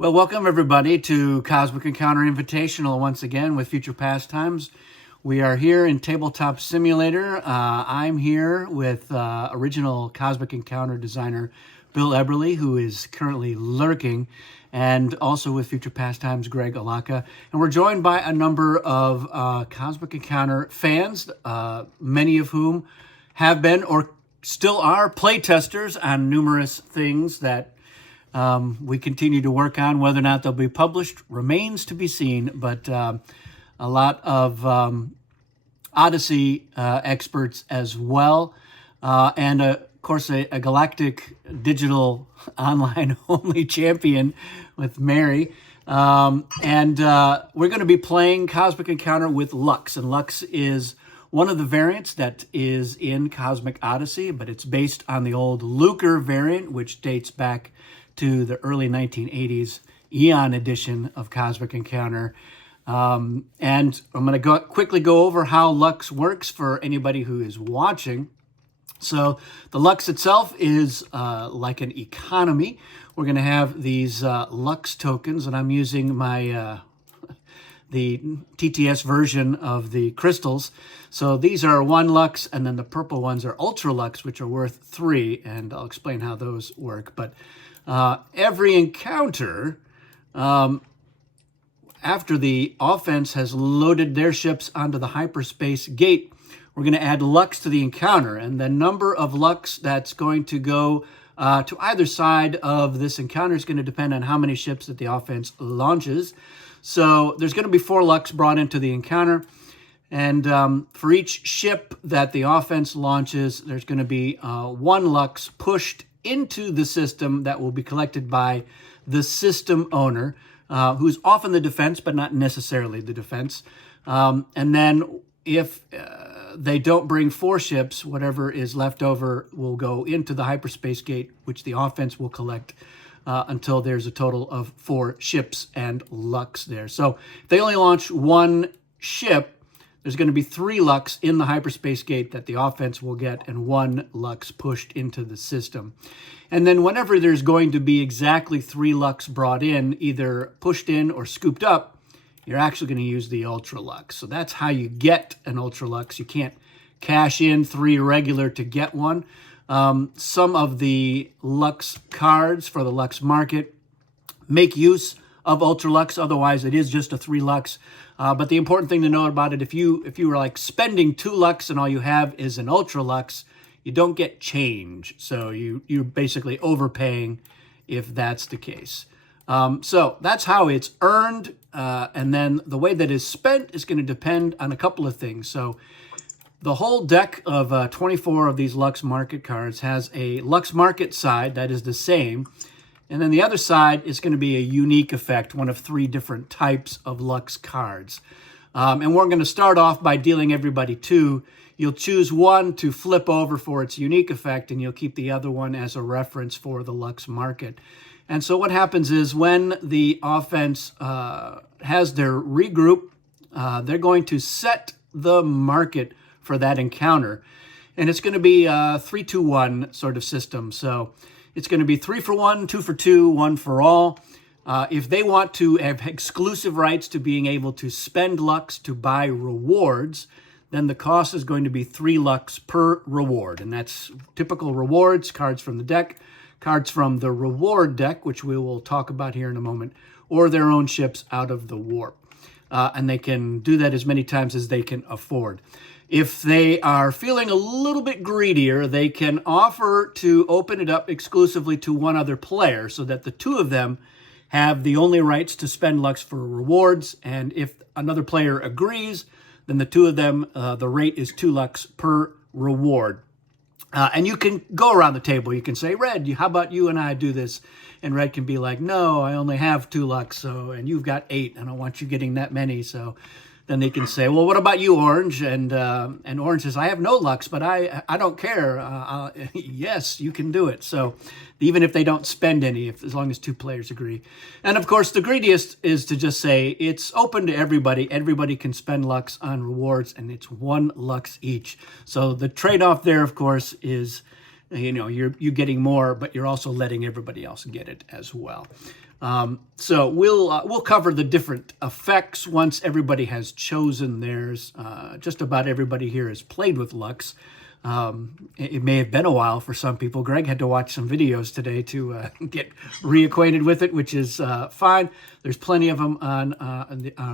Well, welcome everybody to Cosmic Encounter Invitational once again with Future Pastimes. We are here in Tabletop Simulator. I'm here with original Cosmic Encounter designer Bill Eberle, who is currently lurking, and also with Future Pastimes Greg Olotka. And we're joined by a number of Cosmic Encounter fans, many of whom have been or still are playtesters on numerous things that we continue to work on. Whether or not they'll be published remains to be seen, but a lot of Odyssey experts as well, and of course a galactic digital online only champion with Mary. And we're going to be playing Cosmic Encounter with Lux, and Lux is one of the variants that is in Cosmic Odyssey, but it's based on the old Lucre variant, which dates back to the early 1980s Eon edition of Cosmic Encounter. And I'm going to quickly go over how Lux works for anybody who is watching. So the Lux itself is like an economy. We're going to have these Lux tokens, and I'm using my the TTS version of the crystals. So these are 1 Lux, and then the purple ones are Ultra Lux, which are worth 3, and I'll explain how those work. But every encounter, after the offense has loaded their ships onto the hyperspace gate, we're going to add Lux to the encounter. And the number of Lux that's going to go to either side of this encounter is going to depend on how many ships that the offense launches. So there's going to be 4 Lux brought into the encounter. And for each ship that the offense launches, there's going to be 1 Lux pushed into the system that will be collected by the system owner, who's often the defense, but not necessarily the defense. And then if they don't bring 4 ships, whatever is left over will go into the hyperspace gate, which the offense will collect until there's a total of 4 ships and Lux there. So if they only launch 1 ship, there's going to be 3 Lux in the hyperspace gate that the offense will get, and 1 Lux pushed into the system. And then whenever there's going to be exactly 3 Lux brought in, either pushed in or scooped up, you're actually going to use the Ultra Lux. So that's how you get an Ultra Lux. You can't cash in 3 regular to get 1. Some of the Lux cards for the Lux market make use of Ultra Lux. Otherwise, it is just a 3 Lux. But the important thing to know about it, if you were like spending 2 Lux and all you have is an Ultra Lux, you don't get change. So you're basically overpaying if that's the case. So that's how it's earned. And then the way that is spent is going to depend on a couple of things. So the whole deck of 24 of these Lux Market cards has a Lux Market side that is the same. And then the other side is going to be a unique effect, one of 3 different types of Lux cards. And we're going to start off by dealing everybody 2. You'll choose 1 to flip over for its unique effect, and you'll keep the other one as a reference for the Lux Market. And so what happens is when the offense has their regroup, they're going to set the market for that encounter. And it's going to be a 3-2-1 sort of system. So it's going to be 3 for 1, 2 for 2, 1 for all. If they want to have exclusive rights to being able to spend Lux to buy rewards, then the cost is going to be 3 Lux per reward. And that's typical rewards, cards from the deck, cards from the reward deck, which we will talk about here in a moment, or their own ships out of the warp. And they can do that as many times as they can afford. If they are feeling a little bit greedier, they can offer to open it up exclusively to 1 other player so that the 2 of them have the only rights to spend Lux for rewards. And if another player agrees, then the 2 of them, the rate is 2 Lux per reward. And you can go around the table. You can say, Red, how about you and I do this? And Red can be like, no, I only have 2 Lux, and you've got 8. I don't want you getting that many. So then they can say, well, what about you, Orange? And Orange says, I have no Lux, but I don't care. Yes, you can do it. So even if they don't spend any, as long as 2 players agree. And of course, the greediest is to just say it's open to everybody. Everybody can spend Lux on rewards, and it's 1 Lux each. So the trade-off there, of course, is you're getting more, but you're also letting everybody else get it as well. So we'll cover the different effects once everybody has chosen theirs. Just about everybody here has played with Lux. It may have been a while for some people. Greg had to watch some videos today to get reacquainted with it, which is fine. There's plenty of them on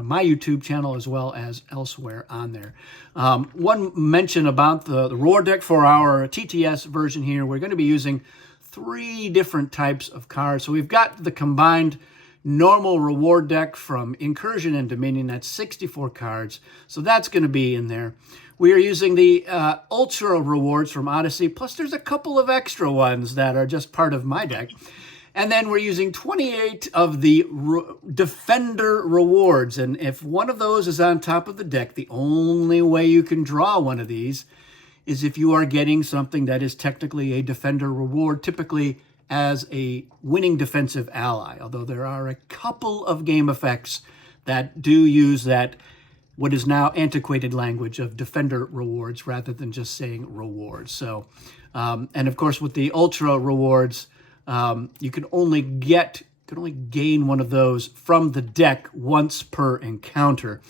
my YouTube channel as well as elsewhere on there. One mention about the reward deck for our TTS version here, we're going to be using 3 different types of cards. So we've got the combined normal reward deck from Incursion and Dominion. That's 64 cards. So that's going to be in there. We are using the Ultra rewards from Odyssey, plus there's a couple of extra ones that are just part of my deck. And then we're using 28 of the Defender rewards. And if one of those is on top of the deck, the only way you can draw one of these is if you are getting something that is technically a Defender reward, typically as a winning defensive ally. Although there are a couple of game effects that do use that, what is now antiquated language of Defender rewards rather than just saying rewards. So, and of course with the Ultra rewards, you can only gain one of those from the deck once per encounter.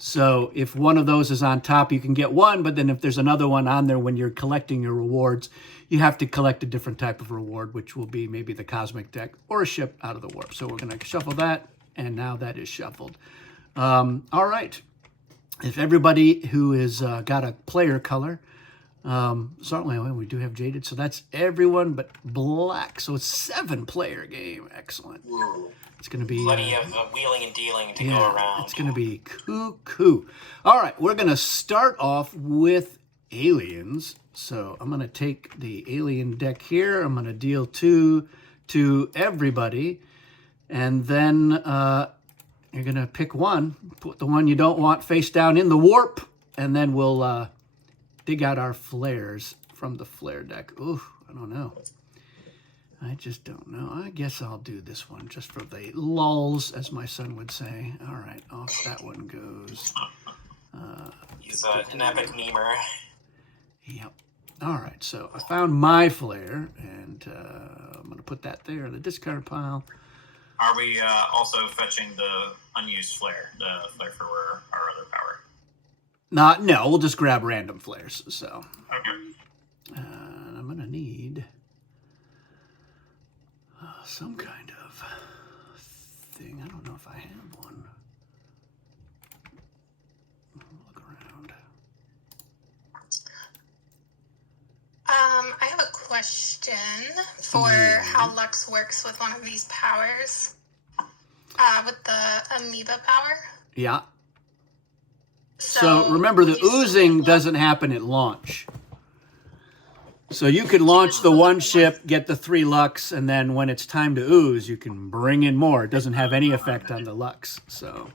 So if one of those is on top, you can get one, but then if there's another one on there when you're collecting your rewards, you have to collect a different type of reward, which will be maybe the Cosmic deck or a ship out of the warp. So we're going to shuffle that, and now that is shuffled. All right. If everybody who is got a player color, certainly we do have Jaded, so that's everyone but Black. So it's a 7-player game. Excellent. Ooh. It's going to be plenty of wheeling and dealing to go around. It's going to be cuckoo. All right, we're going to start off with aliens. So I'm going to take the alien deck here. I'm going to deal 2 to everybody. And then you're going to pick one, put the one you don't want face down in the warp, and then we'll dig out our flares from the flare deck. Ooh, I don't know. I just don't know. I guess I'll do this one just for the lulz, as my son would say. All right, off that one goes. He's an epic memer. Yep. All right, so I found my flare, and I'm going to put that there in the discard pile. Are we also fetching the unused flare, the flare for our other power? No, we'll just grab random flares. So, Okay. I'm going to need some kind of thing. I don't know if I have one. Look around. I have a question for how Lux works with one of these powers. With the amoeba power. Yeah. So remember, the oozing doesn't happen at launch. So you could launch the one ship, get the 3 Lux, and then when it's time to ooze, you can bring in more. It doesn't have any effect on the Lux. So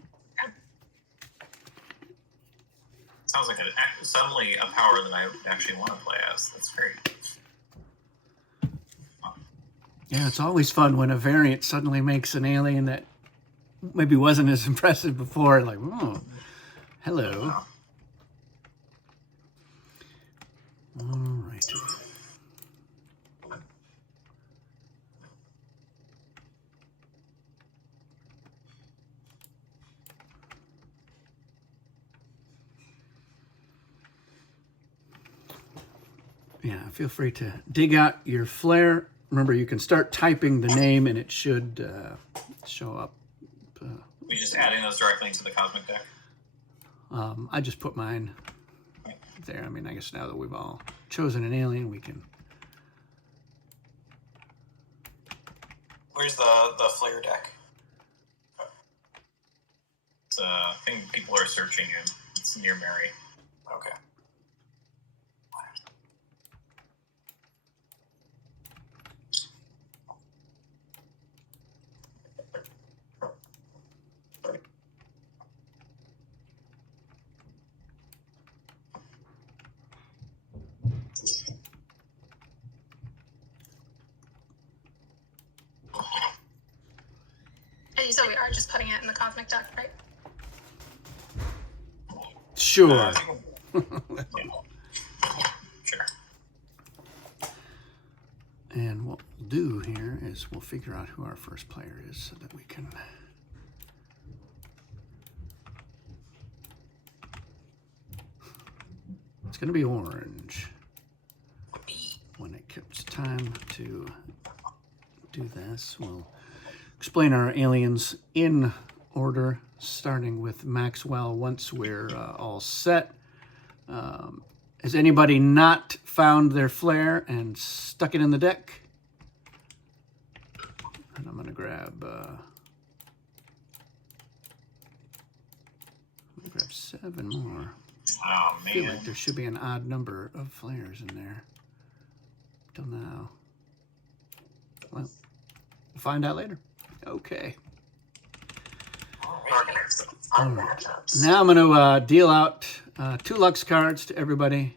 Sounds like suddenly a power that I actually want to play as. That's great. yeah, it's always fun when a variant suddenly makes an alien that maybe wasn't as impressive before. Like, oh, hello. All right. Yeah, feel free to dig out your flare. Remember, you can start typing the name and it should show up. We just adding those directly into the Cosmic deck? I just put mine there. I mean, I guess now that we've all chosen an alien, we can... Where's the flare deck? It's a thing people are searching in. It's near Mary. Okay. And you said we are just putting it in the Cosmic deck, right? Sure. Sure. And what we'll do here is we'll figure out who our first player is so that we can... It's going to be orange when it comes time to do this. We'll explain our aliens in order, starting with Maxwell once we're all set. Has anybody not found their flare and stuck it in the deck? And I'm going to grab 7 more. Oh, I feel man. like there should be an odd number of flares in there. Till now. Well, we'll find out later. Okay. All right. Now I'm going to deal out 2 Lux cards to everybody.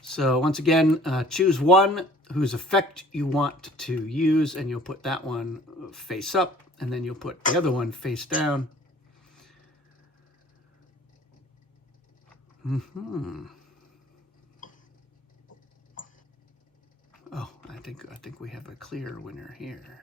So once again, choose one whose effect you want to use, and you'll put that one face up, and then you'll put the other one face down. Oh, I think we have a clear winner here.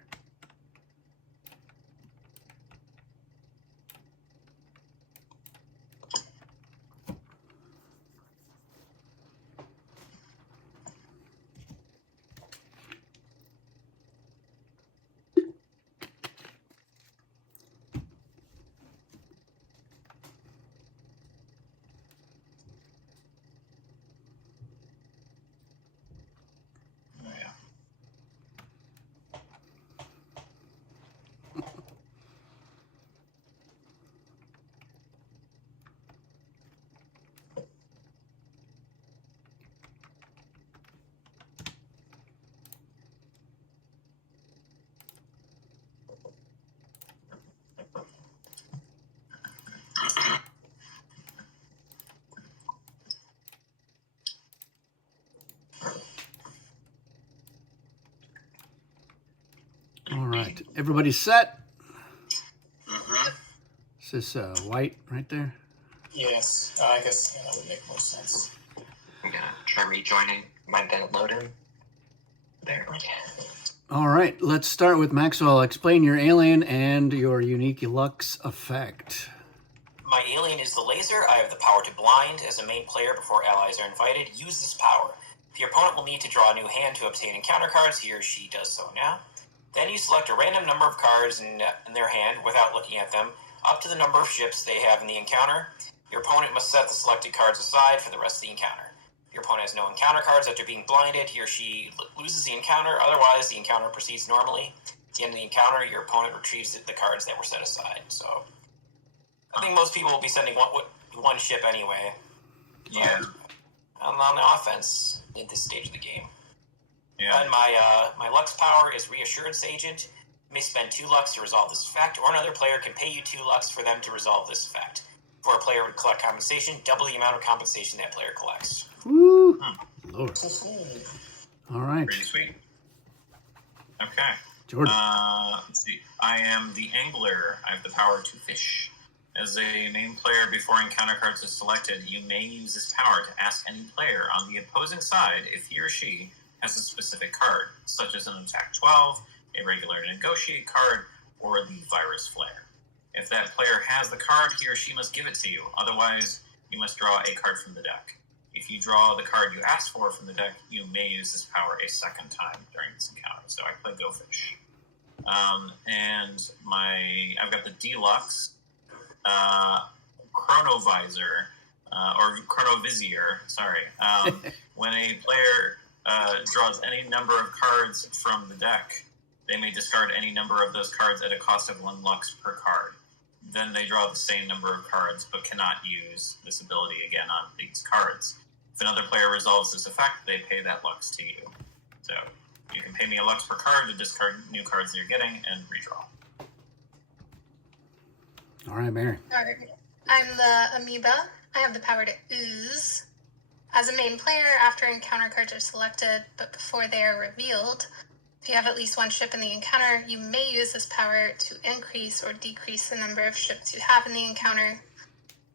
All right, everybody set? Is this white right there? Yes, I guess that would make more sense. I'm gonna try rejoining my downloading. There. All right, let's start with Maxwell. Explain your alien and your unique Lux effect. My alien is the laser. I have the power to blind. As a main player before allies are invited, use this power. If your opponent will need to draw a new hand to obtain encounter cards, he or she does so now. Then you select a random number of cards in their hand without looking at them, up to the number of ships they have in the encounter. Your opponent must set the selected cards aside for the rest of the encounter. If your opponent has no encounter cards after being blinded, he or she loses the encounter. Otherwise, the encounter proceeds normally. At the end of the encounter, your opponent retrieves the cards that were set aside. So, I think most people will be sending one ship anyway. Yeah. On the offense at this stage of the game. Yeah. And my Lux power is Reassurance Agent. You may spend 2 Lux to resolve this effect, or another player can pay you 2 Lux for them to resolve this effect. For a player would collect compensation, double the amount of compensation that player collects. Woo! Lord. All right. Pretty sweet. Okay. Jordan. Let's see. I am the Angler. I have the power to fish. As a main player, before encounter cards are selected, you may use this power to ask any player on the opposing side if he or she has a specific card, such as an Attack 12, a regular Negotiate card, or the Virus Flare. If that player has the card, he or she must give it to you. Otherwise, you must draw a card from the deck. If you draw the card you asked for from the deck, you may use this power a second time during this encounter. So I play Go Fish. And I've got the Deluxe Chronovisor, or Chronovizier, sorry. When a player draws any number of cards from the deck, they may discard any number of those cards at a cost of 1 Lux per card. Then they draw the same number of cards, but cannot use this ability again on these cards. If another player resolves this effect, they pay that Lux to you. So you can pay me a Lux per card to discard new cards that you're getting and redraw. All right, Mary. Alright. I'm the amoeba. I have the power to ooze. As a main player, after encounter cards are selected, but before they are revealed, if you have at least 1 ship in the encounter, you may use this power to increase or decrease the number of ships you have in the encounter.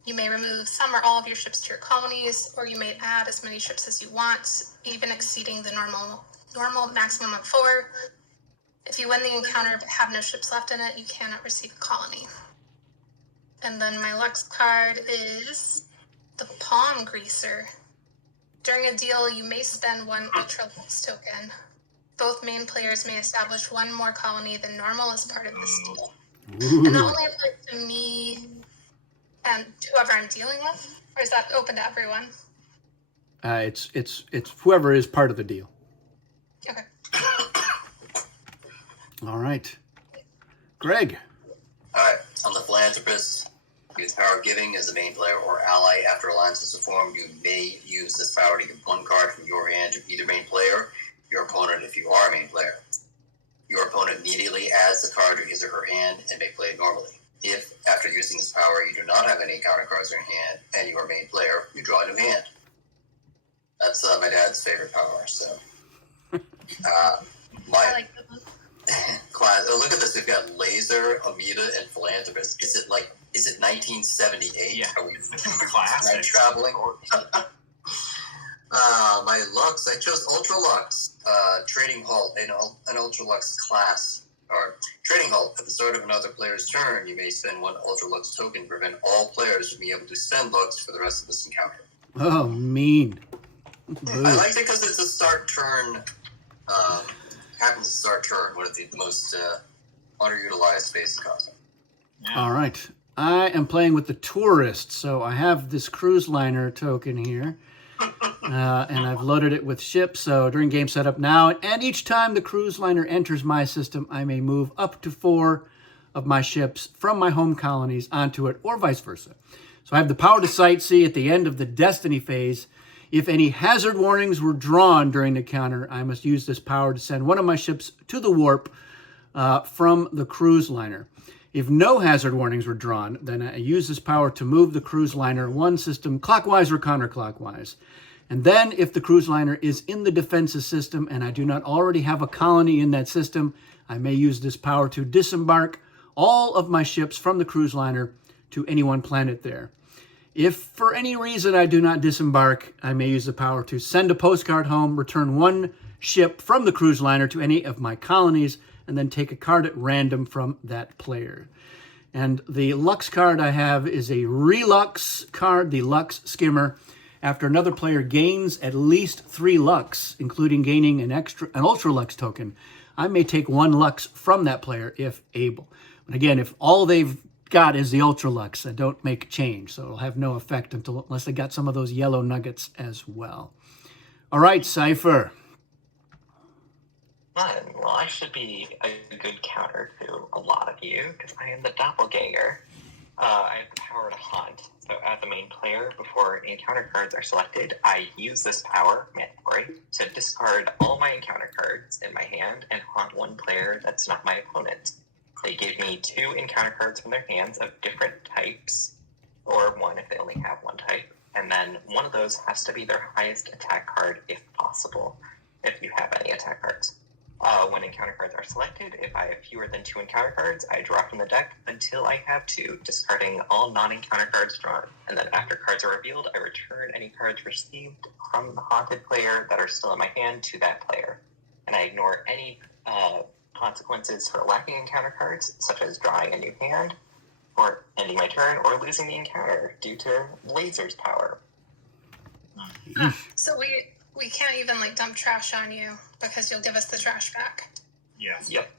You may remove some or all of your ships to your colonies, or you may add as many ships as you want, even exceeding the normal maximum of 4. If you win the encounter but have no ships left in it, you cannot receive a colony. And then my Lux card is the Palm Greaser. During a deal, you may spend 1 Ultra Lux token. Both main players may establish 1 more colony than normal as part of this deal. Ooh. And that only applies to me and whoever I'm dealing with? Or is that open to everyone? It's whoever is part of the deal. Okay. All right. Greg. Alright, I'm the Philanthropist. Use power of giving as the main player or ally. After alliances are formed, you may use this power to give 1 card from your hand to either main player, your opponent if you are a main player. Your opponent immediately adds the card to his or her hand and may play it normally. If, after using this power, you do not have any counter cards in your hand and you are main player, you draw a new hand. That's my dad's favorite power, so. I like that one. Class. Oh, look at this. We've got Laser, Amida, and Philanthropist. Is it 1978? Yeah. Are we Classic. time traveling? My Lux, I chose Ultra Lux. Trading Halt, an Ultra Lux class. Or Trading Halt. At the start of another player's turn, you may spend 1 Ultra Lux token to prevent all players from being able to spend Lux for the rest of this encounter. Oh, mean. I liked it because it's a start turn. Happens to start turn, one of the most underutilized space in Cosmic. Yeah. All right. I am playing with the Tourist, so I have this cruise liner token here. And I've loaded it with ships, so during game setup now, and each time the cruise liner enters my system, I may move up to 4 of my ships from my home colonies onto it, or vice versa. So I have the power to sightsee at the end of the Destiny phase. If any hazard warnings were drawn during the encounter, I must use this power to send 1 of my ships to the warp from the cruise liner. If no hazard warnings were drawn, then I use this power to move the cruise liner 1 system clockwise or counterclockwise. And then if the cruise liner is in the defensive system and I do not already have a colony in that system, I may use this power to disembark all of my ships from the cruise liner to any one planet there. If for any reason I do not disembark, I may use the power to send a postcard home, return 1 ship from the cruise liner to any of my colonies, and then take a card at random from that player. And the Lux card I have is a Relux card, the Lux Skimmer. After another player gains at least 3 Lux, including gaining an Ultra Lux token, I may take 1 Lux from that player if able. But again, if all they've got is the Ultra Lux, I don't make change, so it'll have no effect unless they got some of those yellow nuggets as well. All right, Cypher. Fine. Well, I should be a good counter to a lot of you, because I am the doppelganger. I have the power to haunt. So as the main player, before encounter cards are selected, I use this power, mandatory, to discard all my encounter cards in my hand and haunt 1 player that's not my opponent. They give me 2 encounter cards from their hands of different types, or 1 if they only have 1 type, and then 1 of those has to be their highest attack card if possible, if you have any attack cards. When encounter cards are selected, if I have fewer than 2 encounter cards, I draw from the deck until I have 2, discarding all non-encounter cards drawn. And then after cards are revealed, I return any cards received from the haunted player that are still in my hand to that player. And I ignore any consequences for lacking encounter cards, such as drawing a new hand, or ending my turn, or losing the encounter due to Laser's power. So we can't even dump trash on you because you'll give us the trash back. Yes. Yep.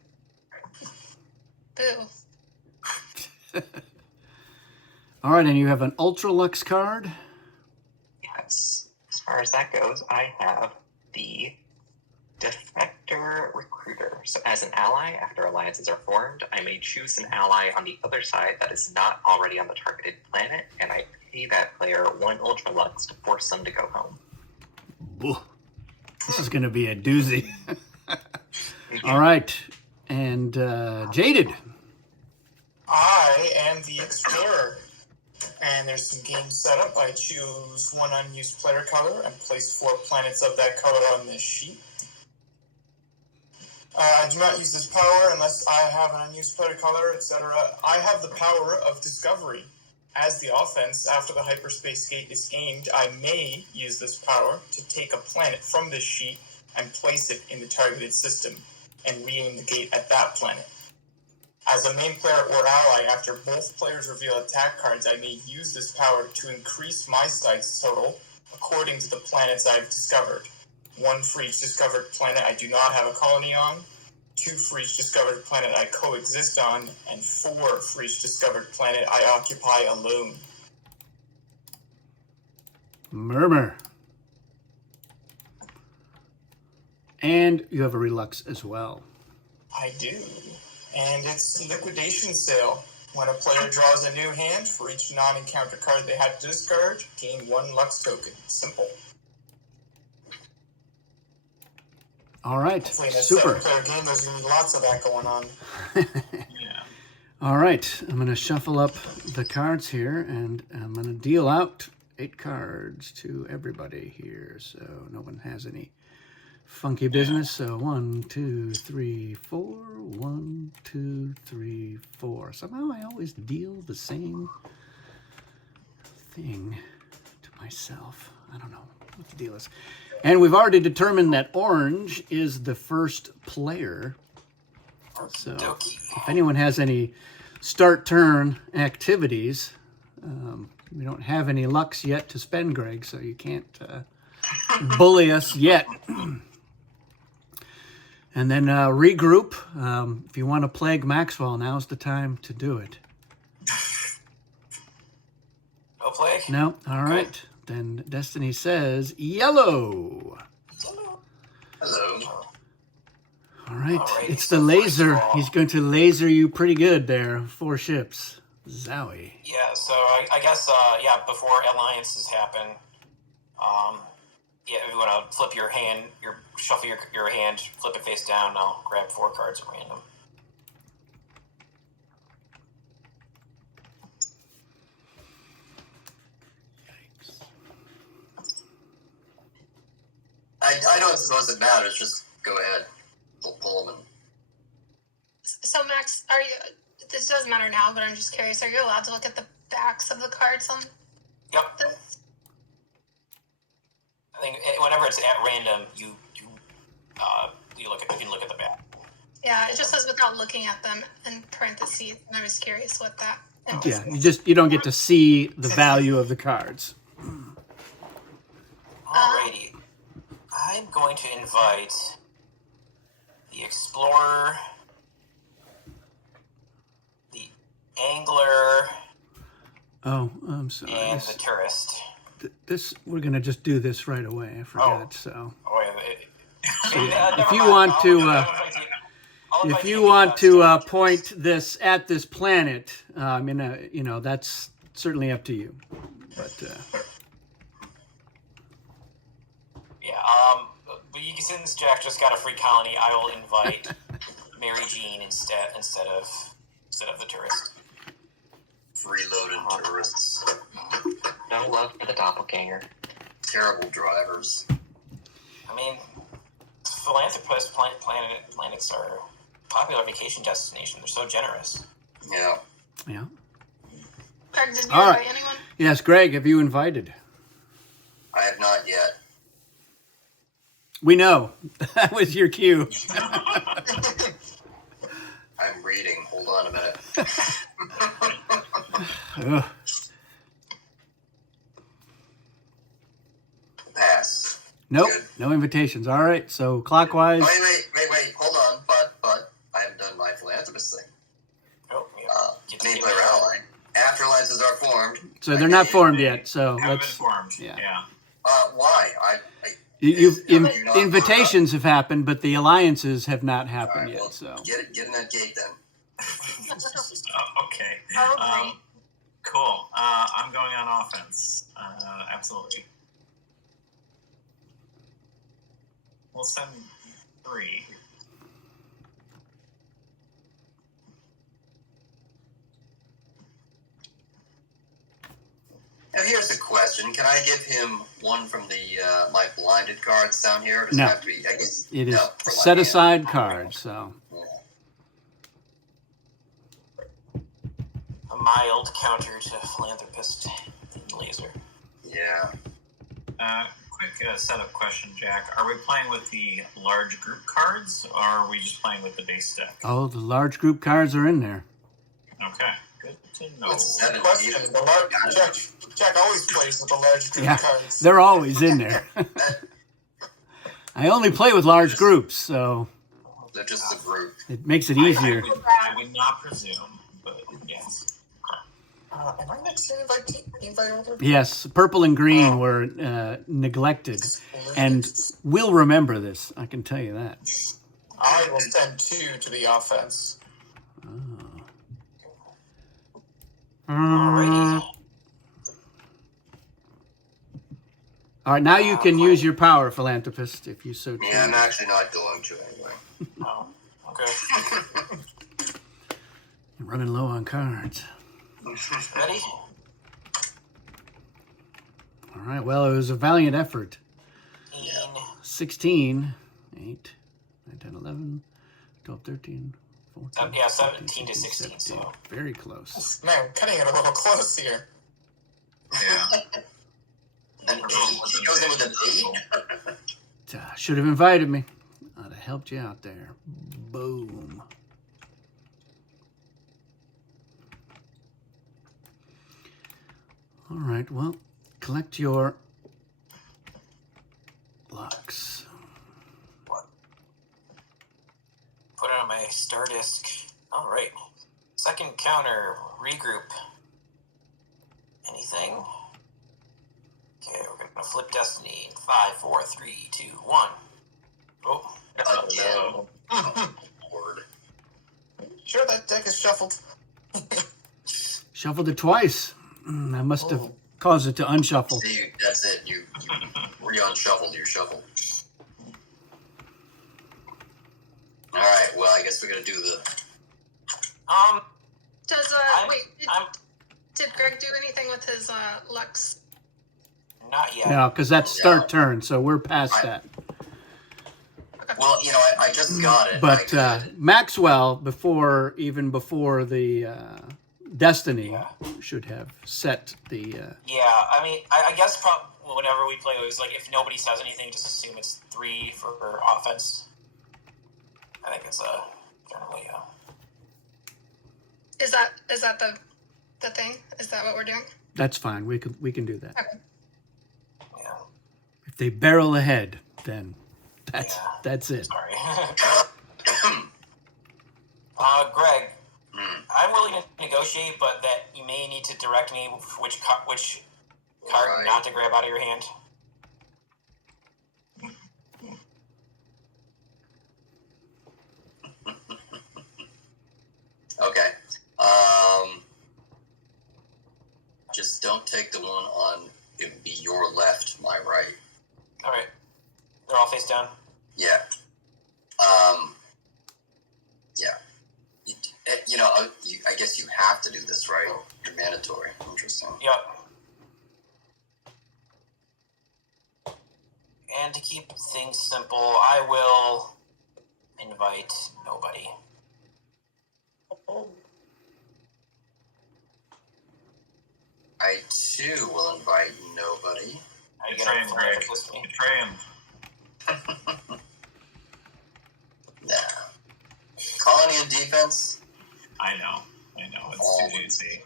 Boo. All right, and you have an Ultra Lux card. Yes. As far as that goes, I have the Defector Recruiter. So as an ally, after alliances are formed, I may choose an ally on the other side that is not already on the targeted planet, and I pay that player 1 Ultra Lux to force them to go home. Ooh, this is going to be a doozy. All right, and Jaded. I am the Explorer, and there's some game setup. I choose 1 unused player color and place 4 planets of that color on this sheet. I do not use this power unless I have an unused player color, etc. I have the power of discovery. As the offense, after the hyperspace gate is aimed, I may use this power to take a planet from this sheet and place it in the targeted system. and re-aim the gate at that planet. As a main player or ally, after both players reveal attack cards, I may use this power to increase my sites total according to the planets I've discovered. 1 for each discovered planet I do not have a colony on, 2 for each discovered planet I coexist on, and 4 for each discovered planet I occupy alone. Murmur. And you have a Relux as well. I do. And it's liquidation sale. When a player draws a new hand, for each non-encounter card they had to discard, gain 1 Lux token. Simple. All right, Hopefully in a super. 7-player game, there's going to be lots of that going on. Yeah. All right, I'm going to shuffle up the cards here, and I'm going to deal out 8 cards to everybody here, so no one has any funky business. So 1, 2, 3, 4. 1, 2, 3, 4. Somehow I always deal the same thing to myself. I don't know what the deal is. And we've already determined that orange is the first player. So if anyone has any start turn activities, we don't have any Lux yet to spend, Greg, so you can't bully us yet. And then regroup. If you want to plague Maxwell, now's the time to do it. No plague? No? All right. Then Destiny says yellow. Hello. All right. Alrighty, It's so the first laser. of all- He's going to laser you pretty good there. 4 ships. Zowie. Yeah, so I guess, before alliances happen, if you want to flip your hand, shuffle your hand, flip it face down, and I'll grab 4 cards at random. I don't suppose it matters. Just go ahead. Pull them in. So Max, are you? This doesn't matter now, but I'm just curious. Are you allowed to look at the backs of the cards on Yep. this? I think whenever it's at random, you can look at the back. Yeah, it just says without looking at them in parentheses, and I was curious what that. Yeah, you don't get to see the value of the cards. Alrighty. I'm going to invite the Explorer, the Angler, Oh, I'm sorry. and the Tourist. This we're gonna just do this right away. I forgot. So Oh, if you want to, if you want to point this at this planet, that's certainly up to you. But but you can, since Jack just got a free colony, I will invite Mary Jean instead of the Tourist. Freeloaded tourists. No love for the doppelganger. Terrible drivers. I mean, philanthropist planets are a popular vacation destination. They're so generous. Yeah. yeah. Greg, did you All right. invite anyone? Yes, Greg, have you invited? I have not yet. We know that was your cue. I'm reading. Hold on a minute. Ugh. Pass. Nope, Good. no invitations. All right, so clockwise. Wait. Hold on. But I haven't done my philanthropist thing. Oh, yeah. Main player ally. After alliances are formed. So they're not formed yet. So Haven't been let's. formed. Yeah. Yeah. Why? Invitations have happened, but the alliances have not happened Alright, yet. well, So get in that gate then. Okay. Oh, great. Cool. I'm going on offense. Absolutely. We'll send 3. Now here's a question: can I give him one from the my blinded cards down here? Or does No. it have to be? I guess it is no, from my set hand. aside cards. So A mild counter to philanthropist and laser. Yeah. Quick setup question, Jack. Are we playing with the large group cards, or are we just playing with the base deck? Oh, the large group cards are in there. Okay, good to know. With 7 Question: people. the large Jack always plays with the large group Yeah, cards. they're always in there. I only play with large groups, so They're just a group. it makes it easier. I would not presume, but yes. Am I next to invite over? Yes, purple and green were neglected, and we'll remember this. I can tell you that. I will send 2 to the offense. Alrighty. All right, now you can use your power, Philanthropist, if you so choose. Yeah, I'm actually not going to anyway. Oh, okay. You're running low on cards. Ready? All right, well, it was a valiant effort. 18. 16, 8, 9, 10, 11, 12, 13, 14. Yeah, 17 to 16, so. Very close. Man, we're cutting it a little close here. Yeah. An 8? He goes in with an 8? Should have invited me. I'd have helped you out there. Boom. All right, well, collect your locks. Put it on my star disk. All right. Second counter, regroup. Anything? Okay, we're gonna flip destiny. 5, 4, 3, 2, 1. Oh, Again. Oh, Lord. Sure, that deck is shuffled. Shuffled it twice. I must have caused it to unshuffle. See, that's it. You re-unshuffled your shuffle. All right. Well, I guess we're gonna do the. Does I'm- wait? I'm Did Greg do anything with his Lux? not yet. No, because that's start turn, so we're past that. Well, you know, I just got it. But I could- Maxwell, even before the Destiny, should have set the. Yeah, I mean, I guess whenever we play, it was like if nobody says anything, just assume it's 3 for offense. I think it's generally Is that the thing? Is that what we're doing? That's fine. We can do that. Okay. yeah. If they barrel ahead, then that's it. Sorry. Greg, I'm willing to negotiate, but that you may need to direct me which card Right. not to grab out of your hand. Okay. Just don't take the one on. It would be your left, my right. All right. They're all face down. Yeah. Yeah. You know, I guess you have to do this, right? You're mandatory. Interesting. Yep. And to keep things simple, I will invite nobody. I too will invite nobody. I get Betray him, a Greg. with me. Betray him. Nah. Colony and defense. I know. It's too easy.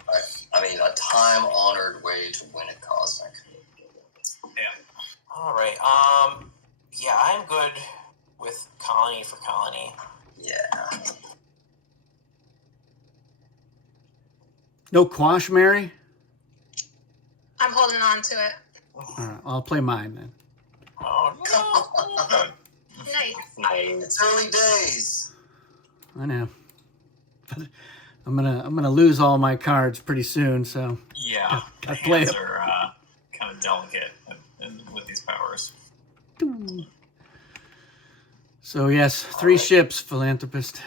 I mean, a time-honored way to win at Cosmic. Yeah. All right. Yeah, I'm good with colony for colony. Yeah. No quash, Mary? I'm holding on to it. All right, I'll play mine then. Oh no! Nice. Nice. It's early days. I know. But I'm gonna lose all my cards pretty soon, so Yeah. The Gotta play hands it. are kind of delicate with these powers. so yes, 3 ships, Philanthropist.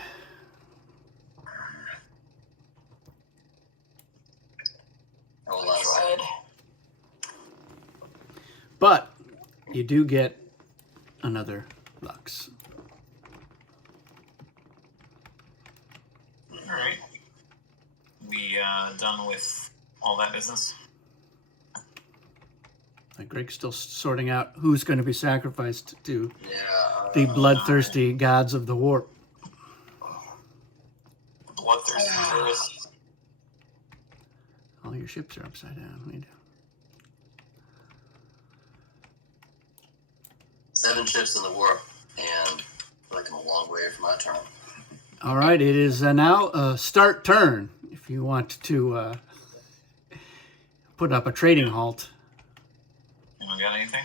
Hold on a second. Dread. But you do get another Lux. All right. We done with all that business? Greg's still sorting out who's going to be sacrificed to Yeah. the bloodthirsty gods of the warp. Bloodthirsty tourists. All your ships are upside down. What do you do? 7 ships in the warp, and I feel like I'm a long way from my turn. All right, it is now start turn. If you want to put up a trading halt. Anyone got anything?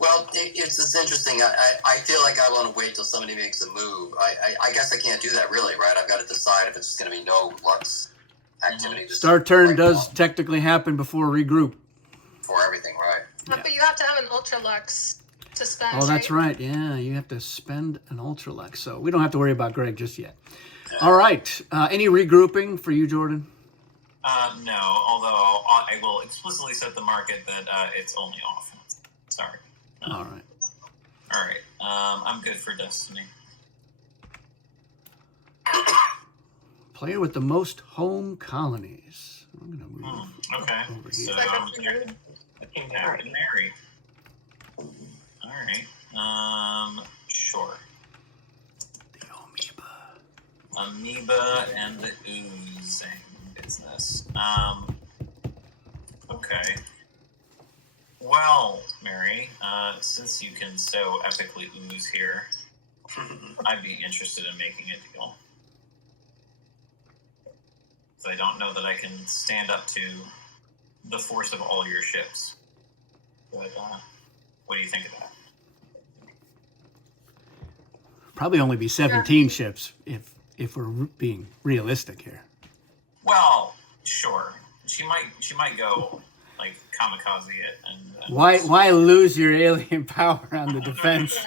Well, it's interesting. I feel like I want to wait till somebody makes a move. I guess I can't do that really, right? I've got to decide if it's just going to be no Lux activity. Start turn does technically happen before regroup. For everything, right? But you have to have an Ultra Lux to spend. Oh, that's right. Yeah, you have to spend an Ultra Lux. So we don't have to worry about Greg just yet. All right. Any regrouping for you, Jordan? No, although I will explicitly set the market that it's only offense. Sorry. All right. All right. I'm good for Destiny. Player with the most home colonies. I'm going to move Okay. over here. So Mary. All right. Sure. The amoeba. Amoeba and the oozing business. Okay. Well, Mary, since you can so epically ooze here, I'd be interested in making a deal. So I don't know that I can stand up to the force of all your ships. But what do you think of that? Probably only be 17 ships if we're being realistic here. Well, sure. She might go like kamikaze it and Why lose your alien power on the defense?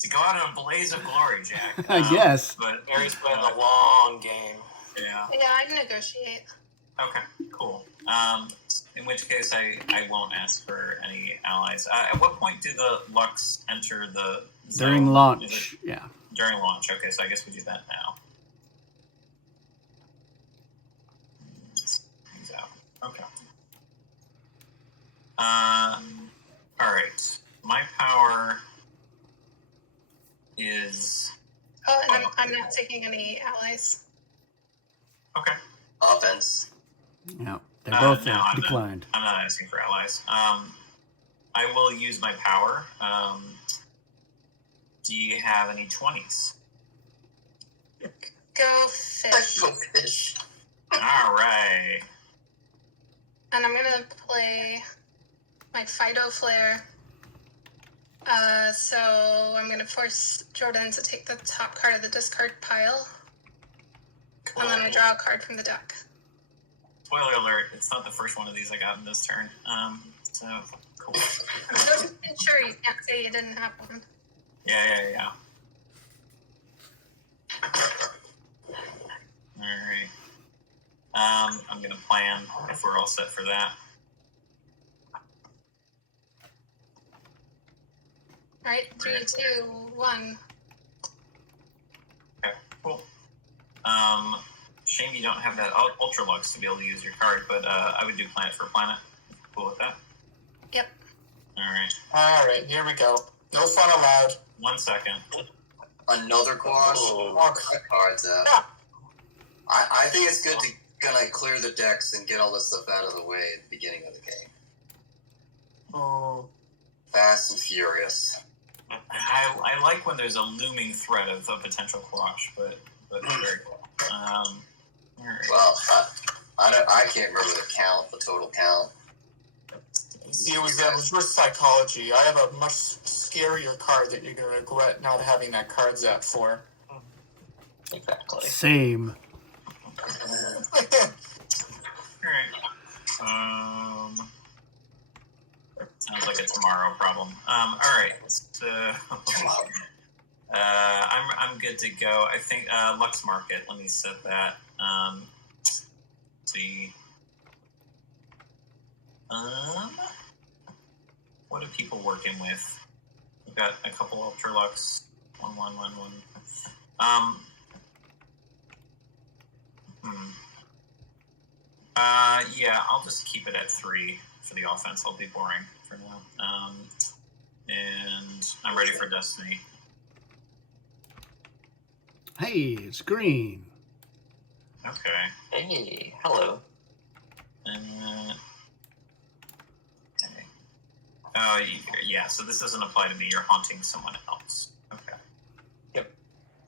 to go out in a blaze of glory, Jack. I guess. But Mary's playing the long game. yeah. Yeah, I'd negotiate. Okay. Cool. In which case, I won't ask for any allies. At what point do the Lux enter the zone? During launch, yeah. During launch. Okay, so I guess we do that now. He's out. Okay. All right. My power is Oh, and I'm not taking any allies. okay. Offense. Yeah, they both No, I'm declined. I'm not asking for allies. I will use my power. Do you have any 20s? Go fish. Go fish. All right. And I'm gonna play my Fido Flare. So I'm gonna force Jordan to take the top card of the discard pile. Cool. And then I draw a card from the deck. Spoiler alert, it's not the first one of these I got in this turn. So, cool. I'm just sure you can't say you didn't have one. Yeah. Alright. I'm gonna plan if we're all set for that. Alright, 3, 2, 1. Okay, cool. Shame you don't have that Ultra Lux to be able to use your card, but I would do Planet for Planet. Cool with that? Yep. Alright. Alright, here we go. No fun allowed. 1 second. Another quash. Cards out. Yeah. I think it's good to kind of clear the decks and get all this stuff out of the way at the beginning of the game. Oh. Fast and furious. I like when there's a looming threat of a potential quash, but very cool. Alright. Well, I can't remember the total count. See, it was your psychology. I have a much scarier card that you're going to regret not having that card zap for. Exactly. Same. Alright. Sounds like a tomorrow problem. Alright, so I'm good to go. I think Lux Market, let me set that. See. What are people working with? We've got a couple Ultra Lux. 1, 1, 1, 1. Yeah, I'll just keep it at 3 for the offense. I'll be boring for now. And I'm ready for Destiny. Hey, it's green. Okay. Hey, hello. Okay. Oh, yeah, so this doesn't apply to me. You're haunting someone else. Okay. Yep.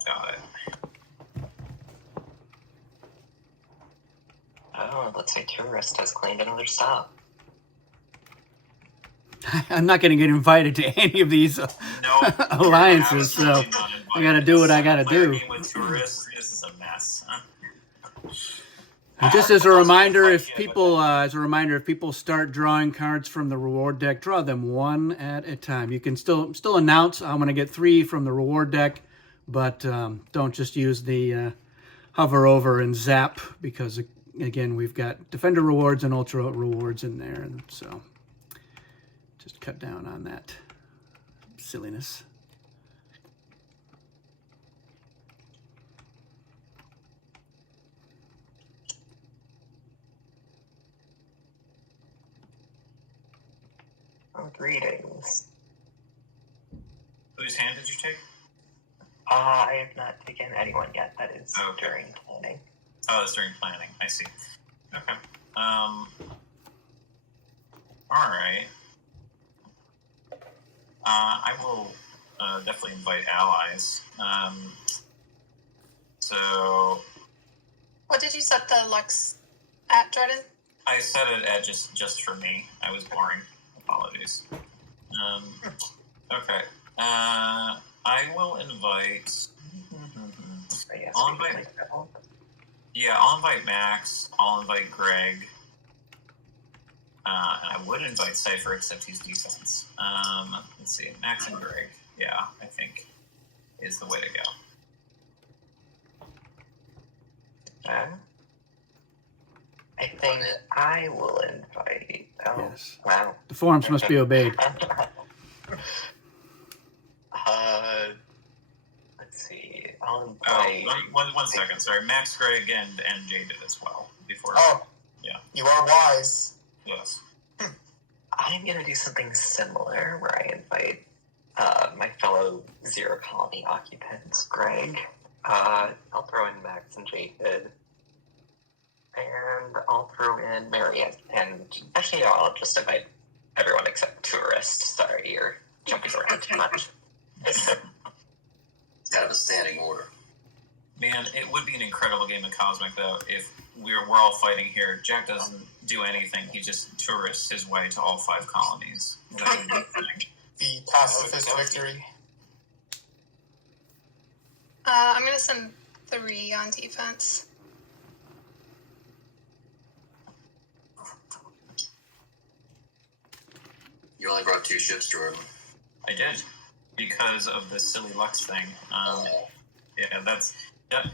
Got it. Oh, it looks like Tourist has claimed another stop. I'm not going to get invited to any of these No, alliances, so I got to do what I got to do. Game with tourists, this is a mess. And just as a reminder, if people start drawing cards from the reward deck, draw them one at a time. You can still announce I'm going to get 3 from the reward deck, but don't just use the hover over and zap, because again we've got defender rewards and ultra rewards in there, and so just cut down on that silliness. Oh, greetings. Whose hand did you take? I have not taken anyone yet. That is Okay. during planning. Oh, that's during planning. I see. Okay. Alright. I will definitely invite allies. So What did you set the Lux at, Jordan? I set it at just for me. I was boring. Apologies. Okay. I will invite. I guess I'll we can invite. make that one. Yeah, I'll invite Max. I'll invite Greg. And I would invite Cypher, except he's defense. Let's see, Max and Greg. Yeah, I think is the way to go. I think I will invite. Oh, Yes. wow. The forms must be obeyed. Let's see. I'll Oh, invite. one second. Sorry, Max, Greg, and Jaded as well. Before. Oh, yeah. You are wise. Yes. I'm gonna do something similar where I invite my fellow Zero Colony occupants, Greg. I'll throw in Max and Jaded. And I'll throw in Marianne. And actually, no, I'll just invite everyone except Tourist. Sorry, you're jumping around too much. It's kind of a standing order. Man, it would be an incredible game of Cosmic, though, if we're all fighting here. Jack doesn't do anything. He just tourists his way to all 5 colonies. That would be amazing. The pacifist victory. I'm going to send 3 on defense. You only brought 2 ships, Jordan. I did, because of the silly Lux thing. Yeah, that's... Yeah,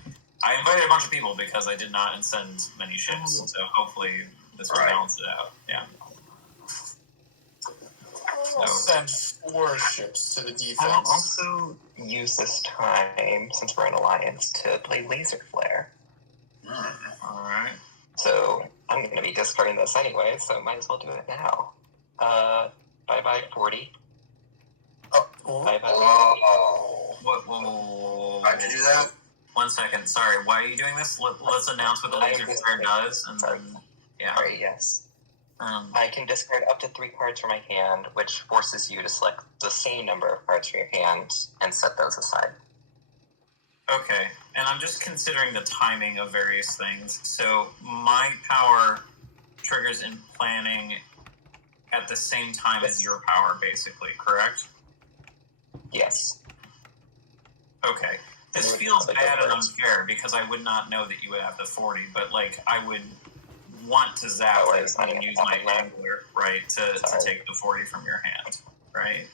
I invited a bunch of people because I did not send many ships, so hopefully this will balance it out. Yeah. I'll send 4 ships to the defense. I'll also use this time, since we're in Alliance, to play Laser Flare. Alright. So I'm going to be discarding this anyway, so might as well do it now. Bye-bye 40. Oh, Bye-bye. Oh. Whoa. How'd you do that? 1 second. Sorry, why are you doing this? Let's announce what the laser flare does, and then... Yeah. Sorry, yes. Um, I can discard up to 3 cards from my hand, which forces you to select the same number of cards from your hand and set those aside. Okay, and I'm just considering the timing of various things. So my power triggers in planning at the same time as your power, basically, correct? Yes. Okay. This feels bad and unfair because I would not know that you would have the 40, but like I would want to zap it and use my angler, right, to take the 40 from your hand, right?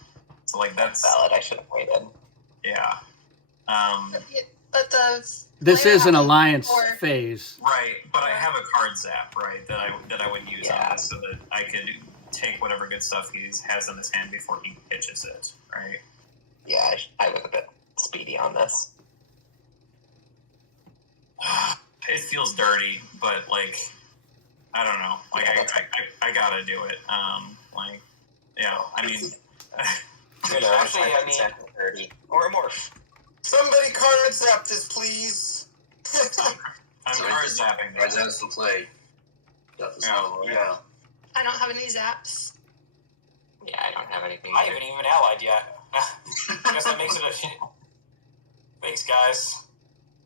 So like that's valid. I should have waited. Yeah. But This is an alliance phase. Right, but I have a card zap, right, that I would use on this so that I could take whatever good stuff he has in his hand before he pitches it, right? Yeah, I was a bit speedy on this. It feels dirty, but like I don't know. Like I gotta do it. Like, yeah. I mean, Actually, I mean, 30 or more. Somebody card zap this, please. I'm card zapping. Card zaps can play. Yeah. I don't have any zaps. Yeah, I don't have anything. I haven't even allied yet. I guess that makes it a. Thanks, guys.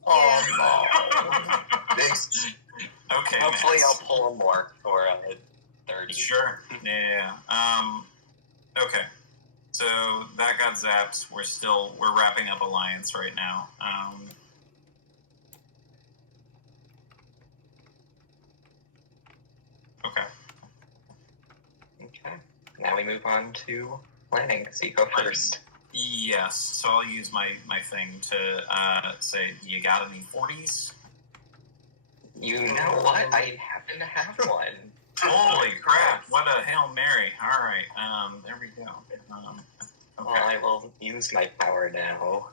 Yeah. Oh, Thanks. Okay. Hopefully, Max. I'll pull a more for 30. Sure. Yeah. Okay. So that got zapped. We're wrapping up Alliance right now. Okay. Okay. Now we move on to planning. So you go first. Yes. So I'll use my thing to say, you got any 40s? You know what? I happen to have one. Holy crap! What a Hail Mary! All right. There we go. Okay. Well, I will use my power now.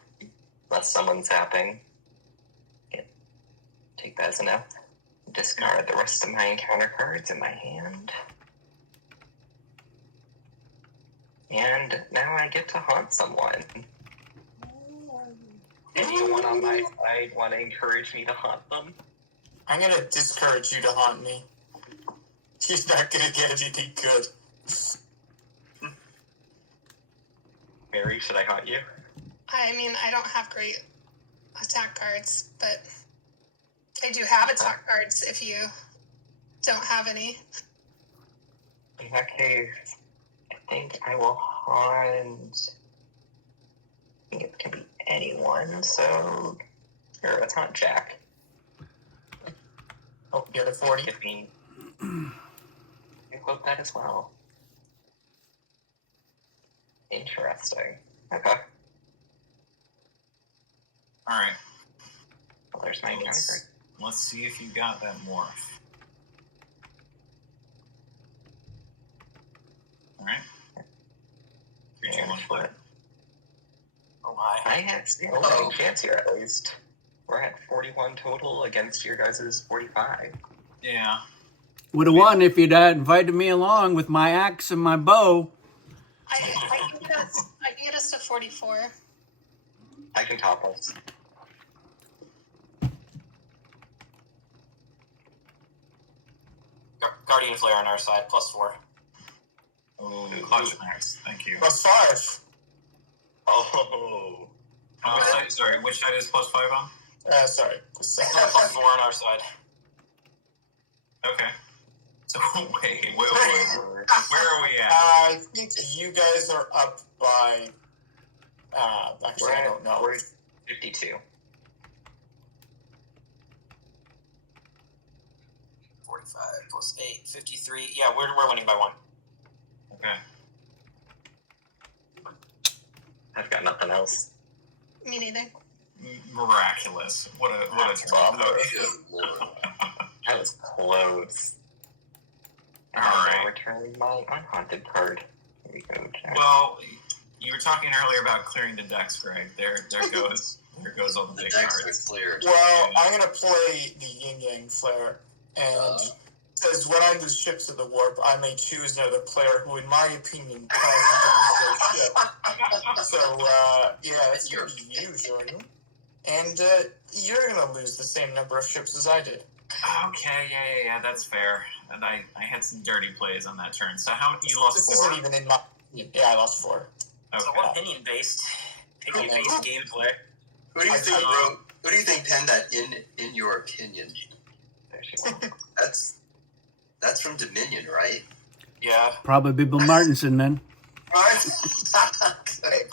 Unless someone's zapping. Yeah. Take that as enough. Discard the rest of my encounter cards in my hand. And now I get to haunt someone. Anyone on my side want to encourage me to haunt them? I'm gonna discourage you to haunt me. He's not gonna get anything good. Mary, should I haunt you? I mean, I don't have great attack cards, but I do have attack cards if you don't have any. In that case, I think I will haunt. I think it can be anyone, so. Sure, let's haunt Jack. Oh, the other 40. Give me. You quote that as well. Interesting. Okay. All right. Well, there's my encounter card. Let's see if you got that morph. All right. 3, 2, 1, flip. Oh my. I have still a chance here at least. We're at 41 total against your guys' 45. Yeah. Would have won if you'd invited me along with my axe and my bow. I can get us to 44. I can top us. Guardian Flare on our side, +4. Oh, clutch max. Thank you. +5. Oh. Which side, sorry, which side is +5 on? Sorry. +4 on our side. Okay. So, wait. Where are we at? I think you guys are up by. Actually, I don't know. We're 52. 45 +8, 53. Yeah, we're winning by 1. Okay. I've got nothing else. Me neither. Miraculous. What a drop. Good lord. That was close. And All I right. will return my unhaunted card. Here we go, Jack. Well, you were talking earlier about clearing the decks, Greg. There goes all the The big decks cards. are cleared. Well, I'm gonna play the Yin Yang Flare, and it says when I lose ships to the warp, I may choose another player who, in my opinion, causes me to lose their ship. So, yeah, it's gonna be you, Jordan. And you're gonna lose the same number of ships as I did. Okay, yeah, that's fair. And I had some dirty plays on that turn. So how you lost This 4? isn't even in my. Yeah, I lost 4. So Okay. we're opinion based. Opinion based gameplay. Who do you think wrote? Who do you think penned that? In your opinion, There she was. that's from Dominion, right? Yeah. Probably Bill Martinson then. Right.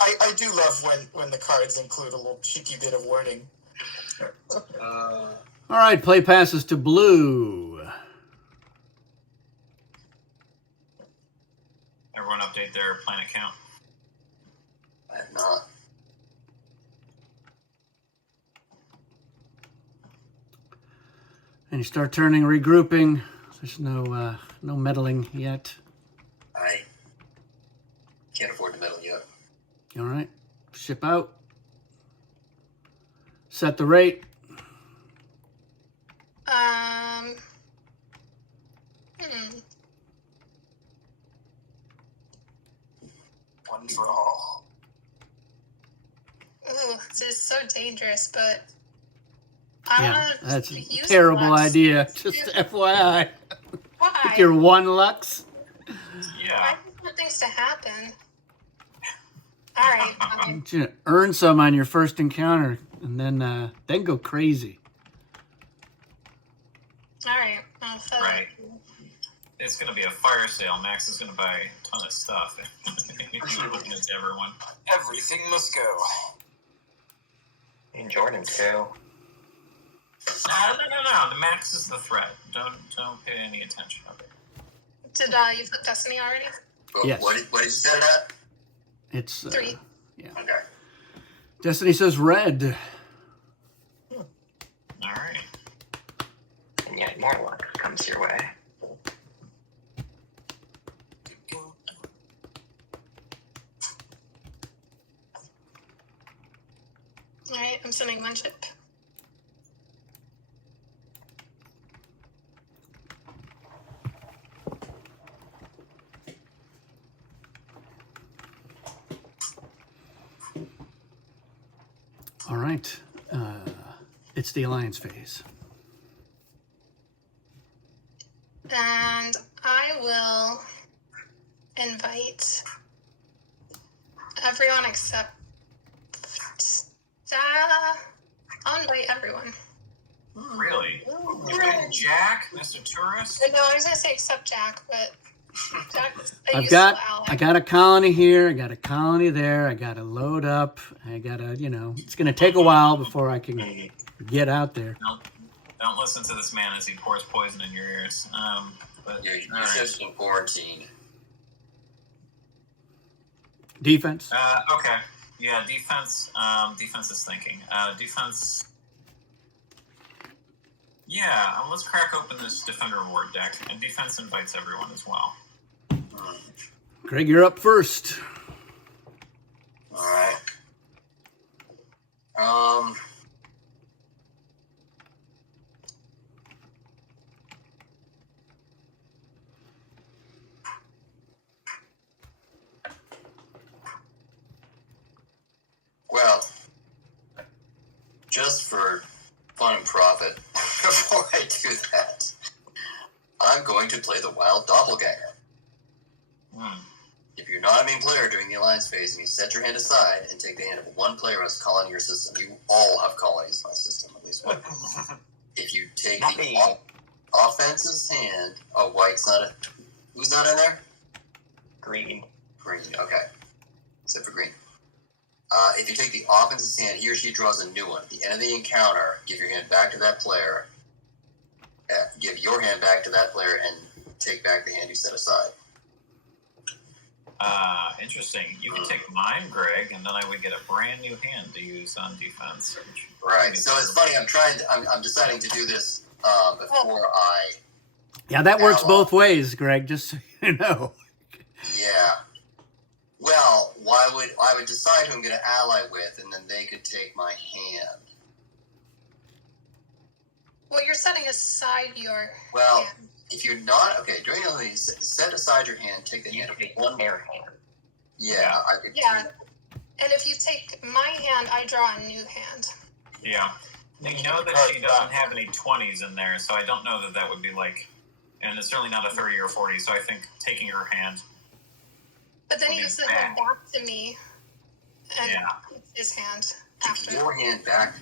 I do love when the cards include a little cheeky bit of wording. All right, play passes to blue. Everyone update their planet count. I have not. And you start turning, regrouping. There's no meddling yet. I can't afford to meddle yet. All right, ship out. Set the rate. One for all. Ooh, this is so dangerous, but Yeah, I that's want a to use terrible Lux. idea. Just FYI. Why? With your 1 Lux. I Yeah. just want things to happen. All right, fine. You should earn some on your first encounter, and then go crazy. All right. I'll fill Right. it. It's going to be a fire sale. Max is going to buy a ton of stuff. He's looking at everyone. Everything must go. And Jordan too. No. The Max is the threat. Don't pay any attention. Okay. Did you flip Destiny already? Yes. What did you set it at? It's 3. Yeah. Okay. Destiny says red. All right. And yet more luck comes your way. All right, I'm sending 1 chip. All right. It's the alliance phase. And I will invite everyone except... I'll invite everyone. Really? You're doing Jack, Mr. Tourist? No, I was going to say except Jack, but Jack is a I useful ally. got a colony here. I got a colony there. I got to load up. I got to, it's going to take a while before I can get out there. Don't listen to this man as he pours poison in your ears. But You're all right. just in quarantine. Defense. Okay. Yeah, defense. Defense is thinking. Defense. Yeah, let's crack open this Defender Reward deck. And defense invites everyone as well. Greg, you're up first. All right. Well, just for fun and profit, before I do that, I'm going to play the Wild Doppelganger. If you're not a main player during the Alliance phase and you set your hand aside and take the hand of one player as colony in your system, you all have colonies in my system, at least one. If you take the offense's hand, white's not who's not in there? Green. Green, okay. Except for green. If you take the offense's hand, he or she draws a new one. At the end of the encounter, give your hand back to that player. Give your hand back to that player and take back the hand you set aside. Interesting. You can take mine, Greg, and then I would get a brand new hand to use on defense. Right. So it's funny. I'm deciding to do this before I. Yeah, that works both ways, Greg. Just so you know. Yeah. Well, I would decide who I'm going to ally with, and then they could take my hand. Well, you're setting aside your Well, hand. if you're not during all these, set aside your hand, take the You hand of take one. their hand. Yeah, I could. Yeah. And if you take my hand, I draw a new hand. Yeah. You know that she doesn't have any 20s in there, so I don't know that would be like, and it's certainly not a 30 or 40, so I think taking her hand. But then he gives the hand back to me and Yeah. his hand Give after. your hand back.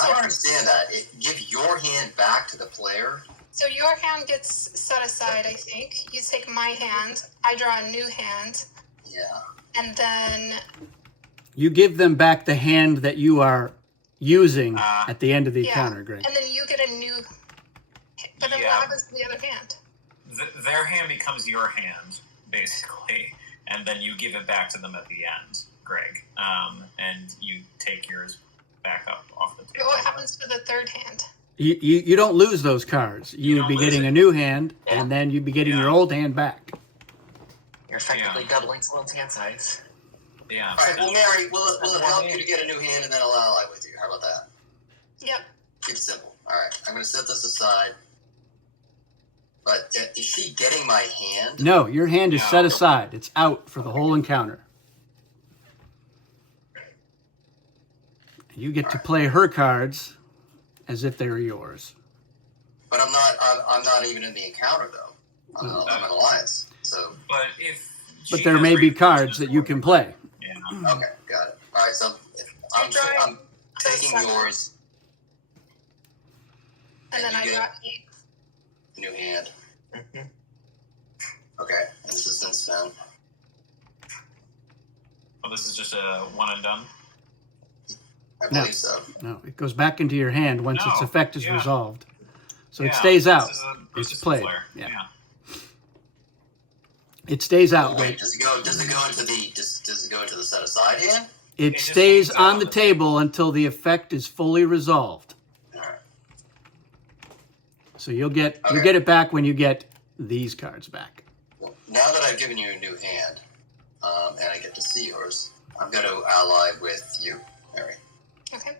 I don't understand that. Give your hand back to the player. So your hand gets set aside, I think. You take my hand, I draw a new hand, Yeah. and then You give them back the hand that you are using at the end of the yeah, encounter, Greg. and then you get a new. But then Yeah. what happens to the other hand? Their hand becomes your hand, basically, and then you give it back to them at the end, Greg, and you take yours back up off the But table. what happens to the third hand? You don't lose those cards. You would don't be lose getting it. a new hand, Yeah. and then you'd be getting Yeah. your old hand back. You're effectively doubling someone's hand size. Yeah. All right. Well, Mary, will it help you to get a new hand, and then I'll ally with you? How about that? Yep. Keep it simple. All right. I'm going to set this aside. But is she getting my hand? No, your hand is No. set aside. It's out for the whole encounter. You get to play her cards as if they were yours. But I'm not even in the encounter though. I'm an alliance. So. But if. But she there has may be repercussions cards that you for can it. play. Yeah. Okay, got it. All right, so I'm taking yours. And then you I get got 8. new hand. Mhm. Okay, and this has been spent. Well, this is just a one and done. I No. believe so. No, it goes back into your hand once its No, effect is yeah. resolved. So it Yeah, stays out. This is a It's persistent played. flare. Yeah. Yeah. It stays out. Oh, wait, does it go into the set aside hand? It just stays hangs out on the table until the effect is fully resolved. All right. So you'll get Okay. it back when you get these cards back. Well, now that I've given you a new hand, and I get to see yours, I'm going to ally with you, Mary. Okay.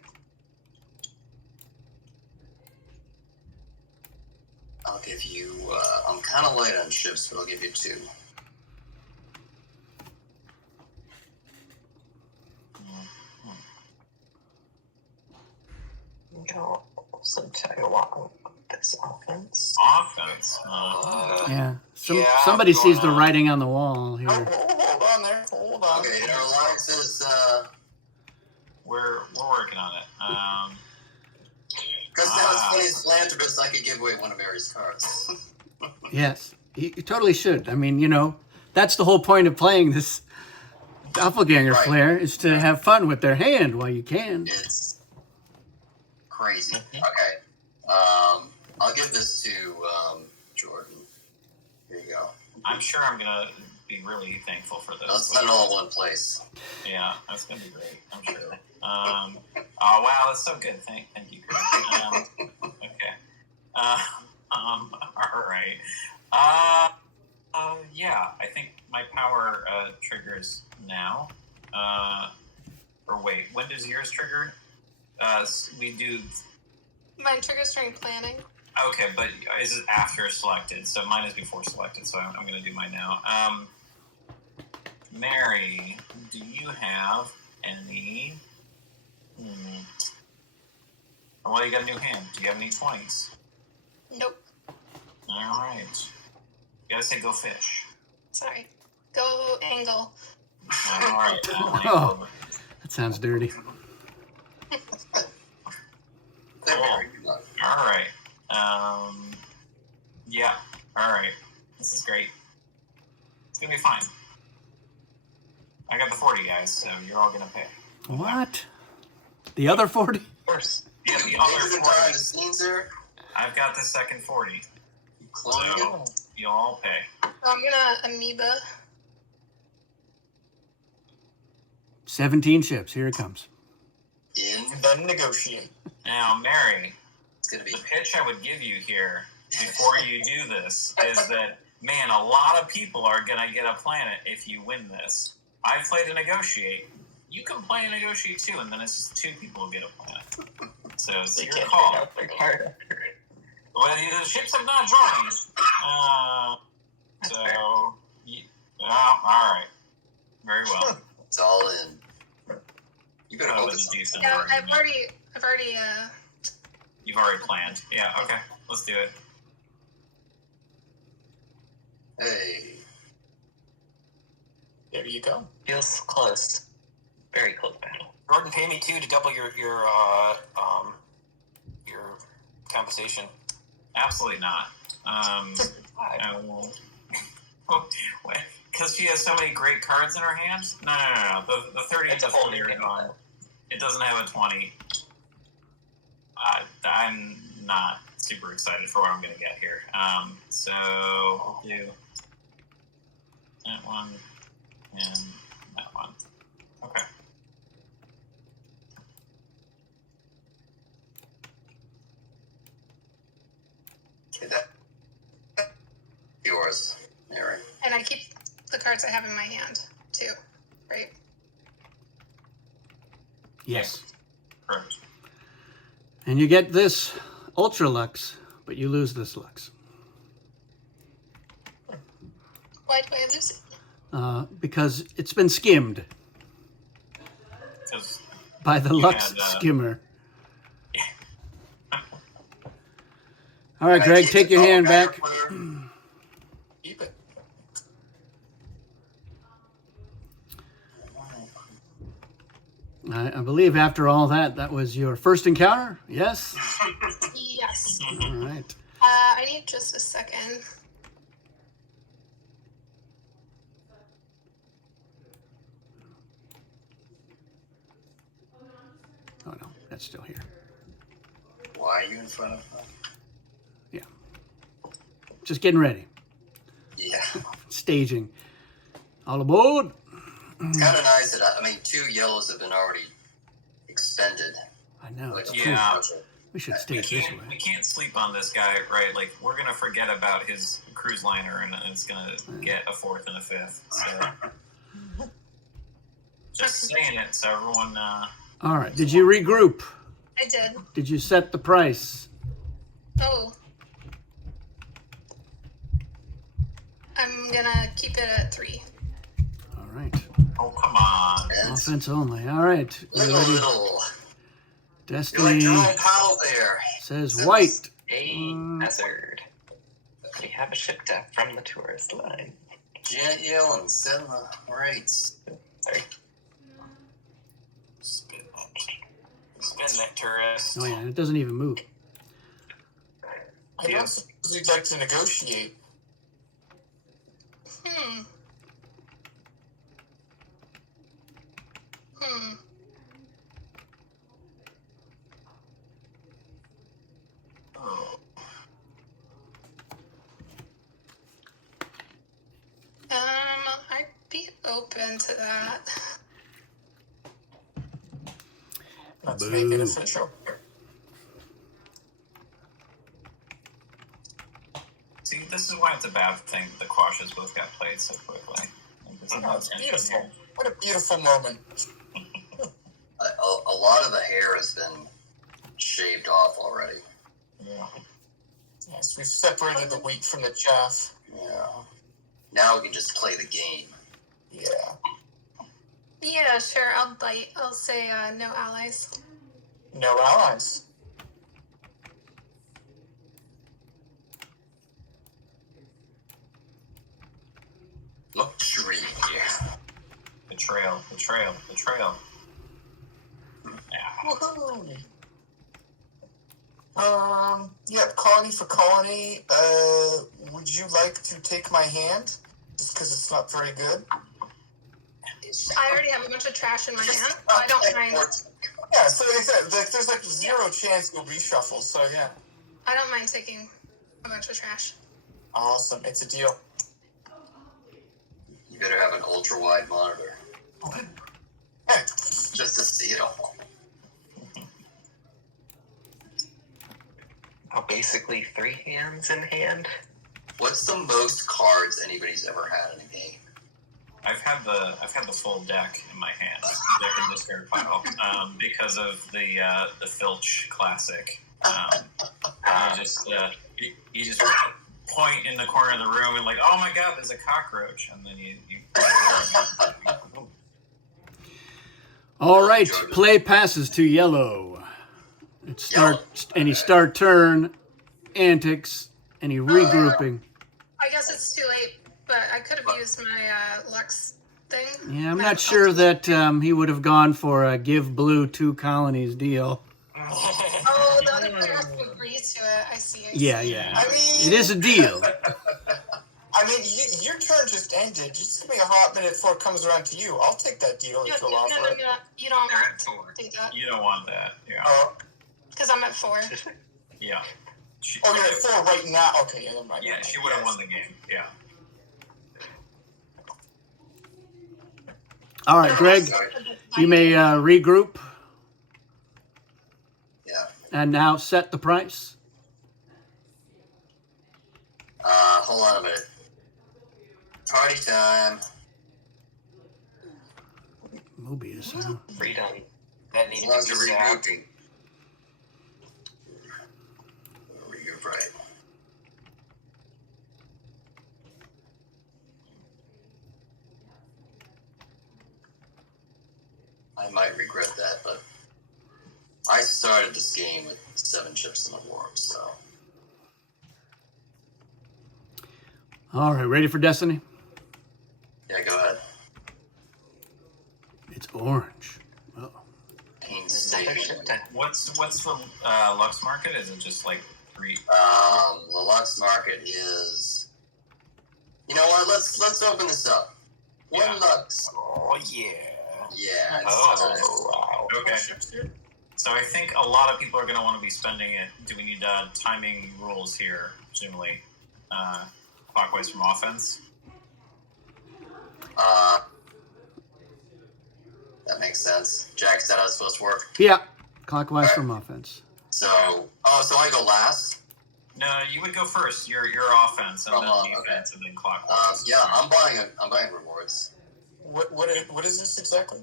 I'll give you. I'm kind of light on ships, but I'll give you 2. I'm gonna also tell you what, this offense. Offense. Yeah. Yeah, Somebody going sees the on. writing on the wall here. Hold on there. Hold on. Okay, our alliance is. We're working on it. Because now it's funny as philanthropist, I could give away one of Mary's cards. Yes. You totally should. I mean, that's the whole point of playing this doppelganger Right. flare is to have fun with their hand while you can. It's crazy. Mhm. Okay. I'll give this to Jordan. Here you go. I'm sure I'm gonna be really thankful for this. Let's set it all in one place. Yeah, that's gonna be great. I'm sure. Oh wow, that's so good. Thank you, Chris. Okay. All right. Yeah, I think my power triggers now. Or wait, when does yours trigger? We do. Mine triggers during planning. Okay, but is it after selected? So mine is before selected, so I'm going to do mine now. Mary, do you have any... Well, you got a new hand. Do you have any 20s? Nope. All right. You got to say go fish. Sorry. Go angle. All right. Oh. That sounds dirty. There, Mary. All right. Yeah. All right. This is great. It's gonna be fine. I got the 40, guys, so you're all gonna pay. What? The other 40? Of course. Yeah, the Maybe other the behind 40. the scenes there. I've got the second 40, You cloning it. so you'll all pay. So I'm gonna amoeba. 17 ships. Here it comes. In. Then negotiate. Now, Mary, It's gonna be. the pitch I would give you here before you do this is that, man, a lot of people are gonna get a planet if you win this. I've played a negotiate. You can play a negotiate too, and then it's just 2 people who get a planet. So it's They your can't call. take out their card after it. Well, the ships have not joined. That's So, fair. all right. Very well. It's all in. You better That hope was it's a decent Yeah, argument. I've already You've already planned. Yeah, okay. Let's do it. Hey. There you go. Feels close. Very close battle. Jordan, pay me 2 to double your compensation. Absolutely not. I will... Because she has so many great cards in her hand? No. The 30 and It's a the whole 40 new are game. gone. It doesn't have a 20. I'm not super excited for what I'm going to get here. So we'll do that one and that one. Okay. Okay, that. Yours, Mary. and I keep the cards I have in my hand too, right? Yes. Correct. And you get this Ultra Lux, but you lose this Lux. Why do I lose it? Because it's been skimmed 'Cause by the You Lux had, skimmer. All right, Greg, take your hand back. Keep it. I believe after all that, that was your first encounter? Yes? Yes. All right. I need just a second. Oh, no, that's still here. Why are you in front of her? Yeah. Just getting ready. Yeah. Staging. All aboard. It's kind of nice that, 2 yellows have been already expended. I know. It's Like, true. Yeah. We should we stage this can't, we way. can't sleep on this guy, right? Like, we're going to forget about his cruise liner, and it's going to get a 4th and a 5th. So, just saying it so everyone... All right. Did you regroup? I did. Did you set the price? Oh. I'm gonna keep it at 3. All right. Oh, come on. And Offense only. All right. You ready? little. You're like Destiny Jerome Powell there. says white. A hazard. We have a ship deck from the tourist line. Janet Yellen, send the rates. Sorry. Spin that tourist. Oh, yeah. It doesn't even move. I don't suppose you'd like to negotiate. Hmm. I'd be open to that. Let's make it official. See, this is why it's a bad thing that the quashes both got played so quickly. Oh, it's beautiful. What a beautiful moment. A lot of the hair has been shaved off already. Yeah. Yes, we've separated the wheat from the chaff. Yeah. Now we can just play the game. Yeah. Yeah, sure. I'll bite. I'll say no allies. No allies. Luxury. Betrayal. Yeah. Woohoo! Yep, colony for colony. Would you like to take my hand? Just because it's not very good. I already have a bunch of trash in my hand, so I don't mind. Yeah, so there's like 0 chance you'll reshuffle, so yeah. I don't mind taking a bunch of trash. Awesome, it's a deal. You better have an ultra wide monitor Hey, just to see it all. Oh, basically 3 hands in hand. What's the most cards anybody's ever had in a game? I've had the full deck in my hand, deck and discard pile, because of the Filch Classic. You just point in the corner of the room and like, oh my god, there's a cockroach, and then you All right. Play passes to yellow. It's any start turn, antics, any regrouping. I guess it's too late, but I could have used my Lux thing. Yeah, I'm not sure that he would have gone for a give blue 2 colonies deal. Oh, the other player has to agree to it. I see. Yeah. I mean, It is a deal. I mean, your turn just ended. Just give me a hot minute before it comes around to you. I'll take that deal if you'll offer it. No. You don't They're at 4. do that you don't want that. Yeah. Oh, because I'm at 4. Yeah. you're at 4 right now. Okay, yeah, never mind. Yeah, she would have won the game. Yeah. All right, Greg, you may regroup Yeah. and now set the price. Hold on a minute. Party time. Mobius, huh? Freedom. That As needed long to as be you're zapped. regrouping. Regroup right. I might regret that, but I started this game with 7 chips in the warp, so. All right, ready for Destiny? Yeah, go ahead. It's orange. Oh. Painstaking. What's the Lux market? Is it just like 3? The Lux market is. You know what? Let's open this up. 1 Lux. Oh, yeah. Yeah. Oh, wow. Okay. So I think a lot of people are going to want to be spending it. Do we need timing rules here, presumably? Clockwise from offense? That makes sense. Jack, is that how it's supposed to work? Yeah, clockwise from offense. So I go last? No, you would go first. Your offense, and then defense, and then clockwise. Yeah, I'm buying rewards. What is this exactly?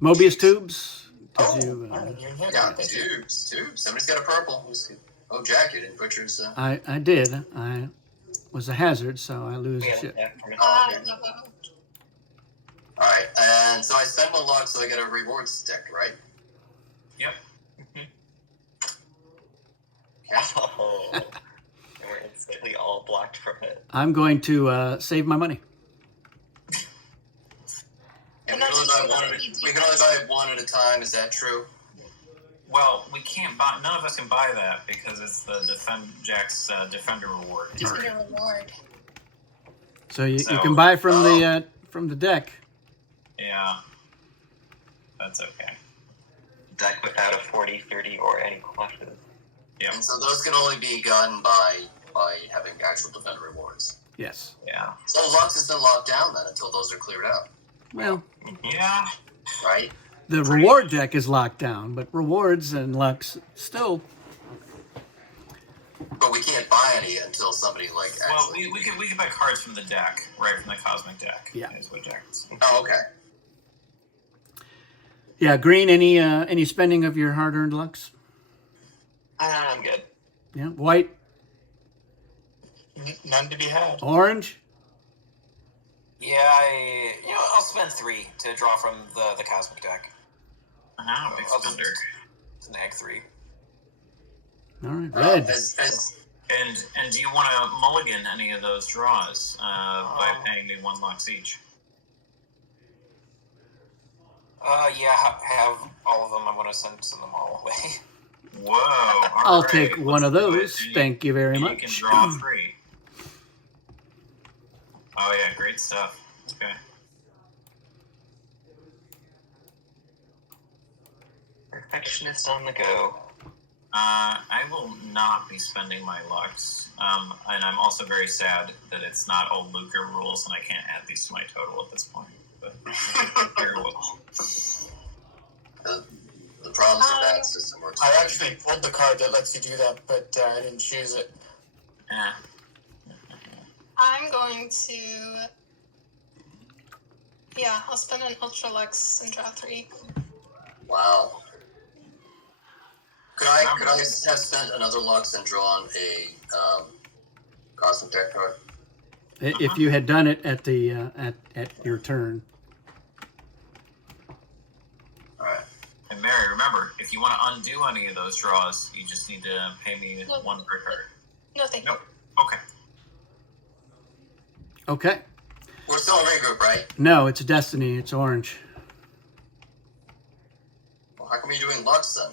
Mobius tubes. Oh, Gives you, I didn't even hear Yeah, that. Thank you. tubes. Somebody's got a purple. Oh, Jack, you didn't put yours. I did. I was a hazard, so I lose a ship. All right, and so I spend 1 Lux, so I get a reward stick, right? Yep. Oh, and we're instantly all blocked from it. I'm going to save my money. And And we that's can only buy 1 at a time. Is that true? Well, we can't buy. None of us can buy that because it's the Jack's defender reward. Just get a reward. So you So- can buy from the deck. Yeah, that's okay. Deck without a 40, 30, or any clashes. Yep. And so those can only be gotten by having actual defender rewards. Yes. Yeah. So Lux has been locked down then until those are cleared out, Well, Yeah. right? the reward deck is locked down, but rewards and Lux still. But we can't buy any until somebody Well, actually. we could buy cards from the deck, right from the Cosmic deck. Yeah. Is what Jack's. Oh, okay. Yeah, green. Any spending of your hard-earned Lux? I'm good. Yeah. White, None to be had. orange. Yeah, I'll spend 3 to draw from the Cosmic deck. Big I'll just spender. snag 3. All right. Red. And do you want to mulligan any of those draws by paying me 1 Lux each? Yeah, have all of them. I'm going to send them all away. Whoa! I'll right, take one let's of do those. it. And Thank you very and much. You can draw 3. Oh yeah, great stuff. Okay. Perfectionist on the go. I will not be spending my Lux, and I'm also very sad that it's not old Luca rules, and I can't add these to my total at this point. But very well. The problems with that system works. I actually pulled the card that lets you do that, but I didn't choose it. I'm going to. Yeah, I'll spend an Ultra Lux and draw 3. Wow. Could I have spent another Lux and drawn a Cosmic deck card? If you had done it at the at your turn. All right. And Mary, remember, if you want to undo any of those draws, you just need to pay me 1 per card. No, thank you. Nope. Okay. Okay. We're still in regroup, right? No, it's Destiny. It's orange. Well, how come you're doing Lux then?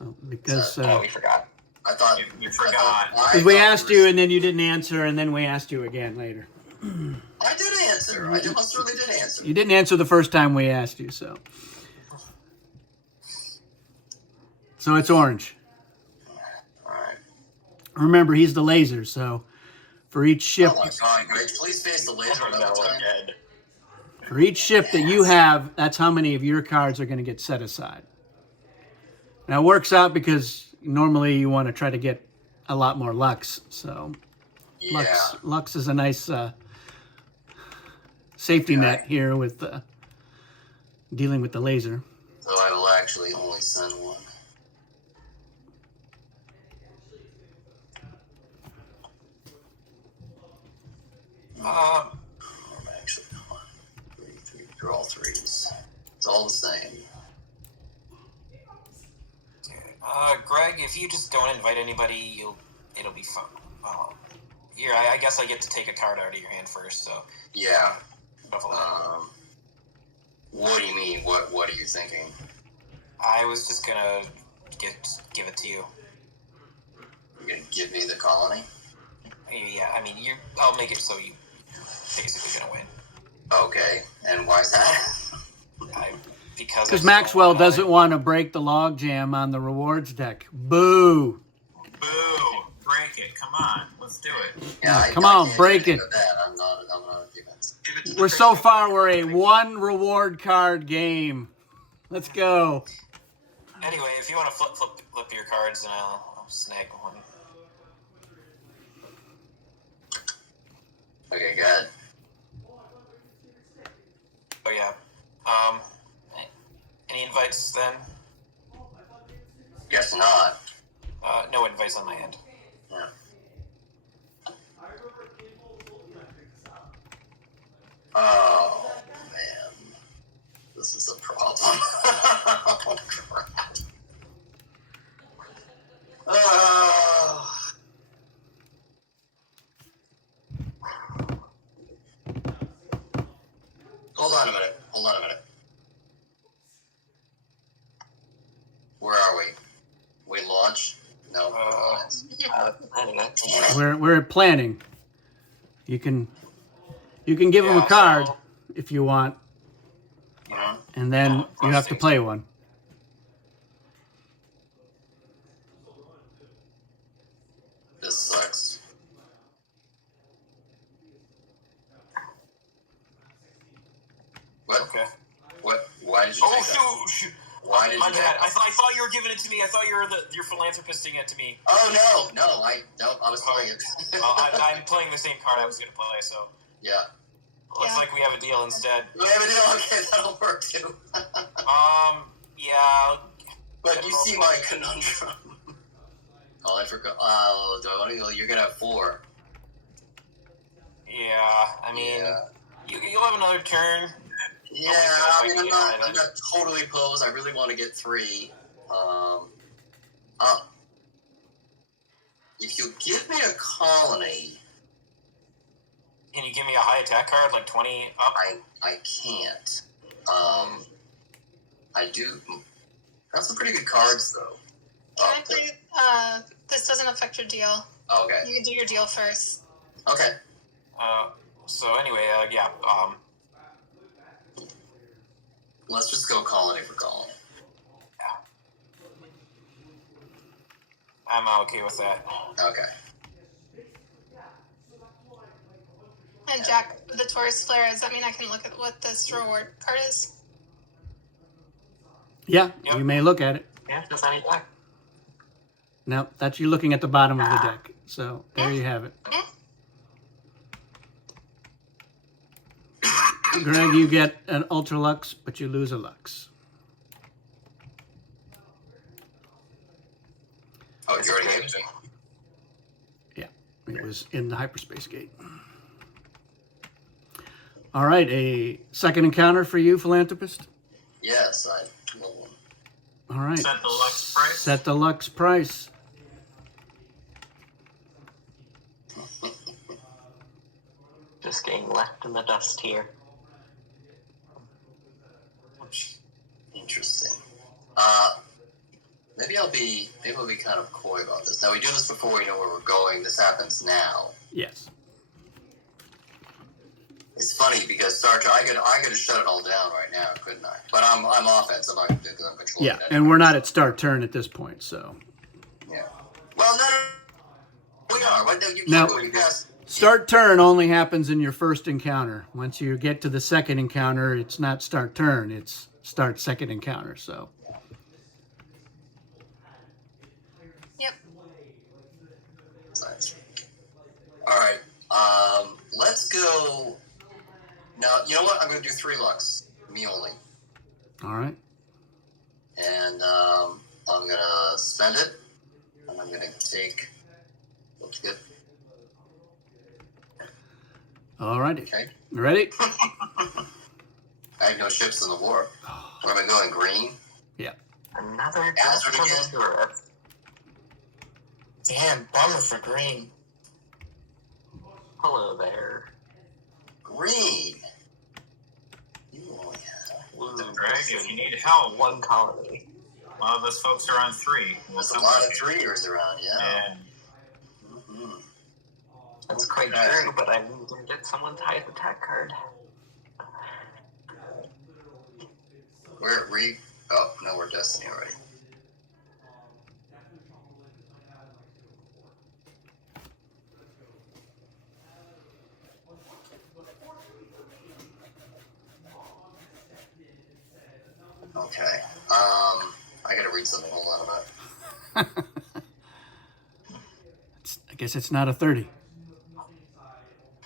Oh, because Oh, we forgot. I thought You forgot. because we asked you and then you didn't answer, and then we asked you again later. I did answer. I most certainly did answer. You didn't answer the first time we asked you, so it's orange. All right. Remember, he's the laser, so for each ship, Oh my God, Greg, please face the laser Oh, another no, time. dead. for each ship that you have, that's how many of your cards are going to get set aside. Now it works out because normally you want to try to get a lot more Lux, so Yeah. Lux is a nice safety net here with dealing with the laser. So I will actually only send 1. Actually, 1, 3, 3. They're all 3s. So all the same. Greg, if you just don't invite anybody, it'll be fun. Here, I guess I get to take a card out of your hand first, so... Yeah. Shuffle that. What do you mean? What are you thinking? I was just gonna give it to you. You're gonna give me the colony? Yeah, I mean, I'll make it so you're basically gonna win. Okay, and why is that? Because Maxwell doesn't want to break the logjam on the rewards deck. Boo! Boo! Break it! Come on, let's do it. Yeah, come on, break it. I'm not a defense. We're so far. We're a 1 reward card game. Let's go. Anyway, if you want to flip your cards, and I'll snag one. Okay, good. Oh yeah. Any invites then? Guess not. No invites on my end. Yeah. Oh man, this is a problem. Oh crap. Hold on a minute. Where are we? We launch? No. We're planning. You can give him a card if you want, and then you have to play one. This sucks. What? Okay. What? Why did you take that? Shoot! Why did My you bad. take I thought you were giving it to me. I thought you're philanthropisting it to me. Oh no, I was playing it. I'm playing the same card I was going to play, so Yeah. looks like we have a deal instead. We have a deal. Okay, that'll work too. Yeah. But you see my conundrum. Oh, I forgot. Oh, do I want to go? You're gonna have 4. Yeah. I mean, you'll have another turn. Yeah, I mean, I'm not totally opposed. I really want to get 3. If you give me a colony, Can you give me a high attack card, like 20 up? I can't. I do. Got some pretty good cards though. Can I play? This doesn't affect your deal. Okay. You can do your deal first. Okay. So anyway, yeah. Let's just go colony for colony. I'm okay with that. Okay. And Jack, the Taurus Flare, does that mean I can look at what this reward card is? Yeah, Yep. you may look at it. Yeah, that's any black. No, that's you looking at the bottom of the deck. So there you have it. Greg, you get an Ultra Lux, but you lose a Lux. Oh, you already gave it to me. Yeah, it was in the hyperspace gate. All right, a second encounter for you, Philanthropist. Yes, I will. All right. Set the Lux price. Set the Lux price. Just getting left in the dust here. Interesting. Maybe I'll be kind of coy about this. Now we do this before we know where we're going. This happens now. Yes. It's funny because Star Trek, I could shut it all down right now, couldn't I? But I'm offense. I'm not going to do because I'm controlling Yeah, it. and we're not at start turn at this point, so. Yeah. Well, no. We are. What, you No. can't go you guys. Start turn only happens in your first encounter. Once you get to the second encounter, it's not start turn, it's start second encounter, so. Yep. Science. All right. Let's go. Now, you know what? I'm going to do 3 Lux. Me only. All right. And I'm going to spend it. And I'm going to take. Looks good. All righty. Okay. Ready? I have no ships in the war. Oh, Where am I going? Green? Yeah. Another Hazard just again? tourist. Damn, bummer for green. Hello there. Green. You only have... Blue Greg, person, if you need help, one colony. a lot of us folks are on 3. There's a lot of trees around, yeah. Yeah. Mm-hmm. That's quite true, but I need to get someone's highest attack card. Oh, no, we're Destiny already. Okay. I gotta read something. Hold on a minute. I guess it's not a 30.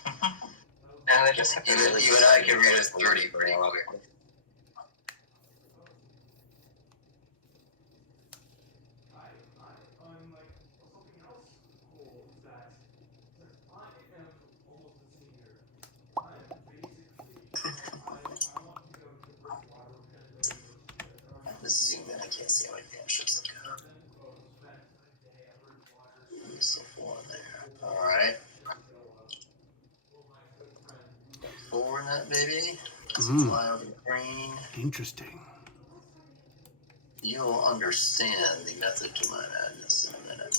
And I just have to Even I can read a 30 pretty quick. Let's zoom in. I can't see how many damn ships I got. There's still 4 in there. Alright. 4 in that baby. Let's fly over the green. Interesting. You'll understand the method to my madness in a minute.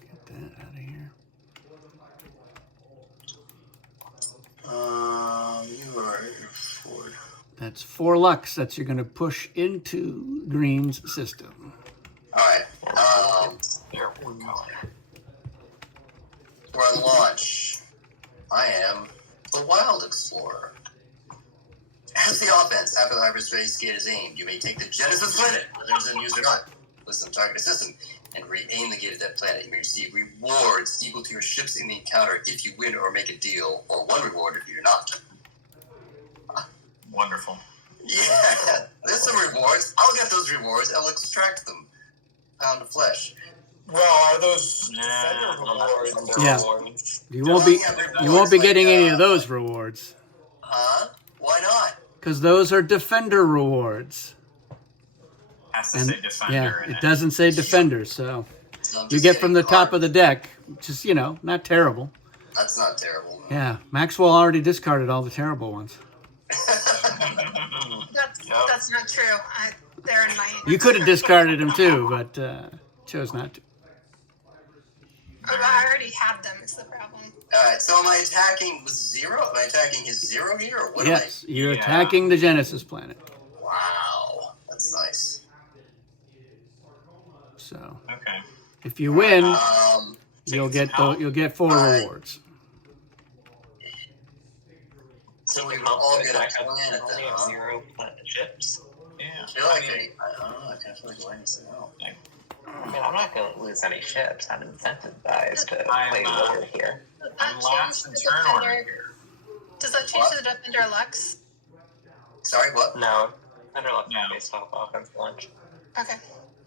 Get that out of here. You are forward. That's 4 Lux that you're going to push into Green's system. Alright. There, one colony. We're on launch. I am the Wild Explorer. As the offense, after the hyperspace gate is aimed, you may take the Genesis planet, whether it's in use or not, list the target system, and re-aim the gate at that planet. You may receive rewards equal to your ships in the encounter if you win or make a deal, or 1 reward if you do not. Wonderful. Yeah, there's some rewards. I'll get those rewards. I'll extract them. Pound of flesh. Well, are those Nah, defender rewards? Yeah. Rewards. You won't be getting any of those rewards. Huh? Why not? Because those are defender rewards. Has to And say defender yeah, in it doesn't say defender, so So I'm you just get from the getting top of the cards. deck, which is, not terrible. That's not terrible. Yeah, Maxwell already discarded all the terrible ones. That's not true. They're in my. You could have discarded them too, but chose not to. Oh, I already had them. Is the problem? Alright, so am I attacking with 0? Am I attacking his 0 here, or what Yes, you're Yeah. attacking the Genesis planet. am I? Wow, that's nice. So Okay. if you win, So you'll get 4 Alright. rewards. we You will all must get a attack us planet only then, have huh? 0 ships. Yeah. I feel like I don't know, I kind of feel like writing this out. I mean, I'm not going to lose any ships. I'm incentivized to I'm, play lower here. Does I'm that last change in the turn order defender? here. Does that change the defender Lux? Sorry, what? No, defender left No. based off offense launch. Okay.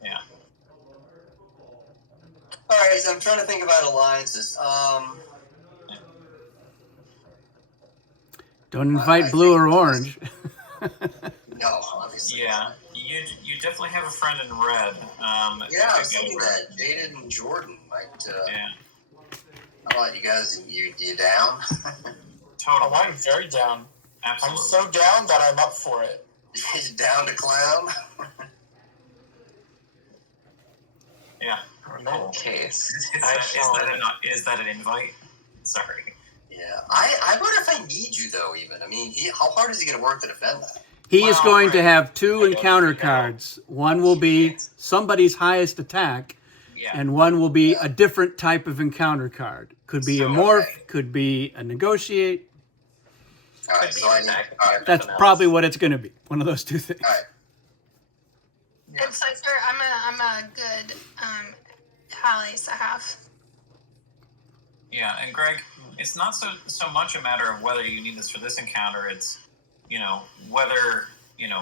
Yeah. Alright, so I'm trying to think about alliances. Don't invite blue or orange. No, obviously. Yeah. You definitely have a friend in red. Yeah, I was thinking that. Jaded and Jordan might, Yeah. how about you guys? You down? Totally. Oh, I'm very down. Absolutely. I'm so down that I'm up for it. You down to clown? Yeah. In that case, Is that an invite? Sorry. Yeah. I wonder if I need you, though, even. I mean, how hard is he going to work to defend that? He is Well, going to right. have 2 I don't encounter think I know. cards. One will be somebody's highest attack, Yeah. and one will be a different type of encounter card. Could be a So- morph, Okay. could be a negotiate. Alright, Could so be I an need... attack. Alright, That's probably what it's going to be. One of those 2 things. alright. And Cypher, I'm a good ally to have. Yeah, and Greg, it's not so much a matter of whether you need this for this encounter. It's, whether,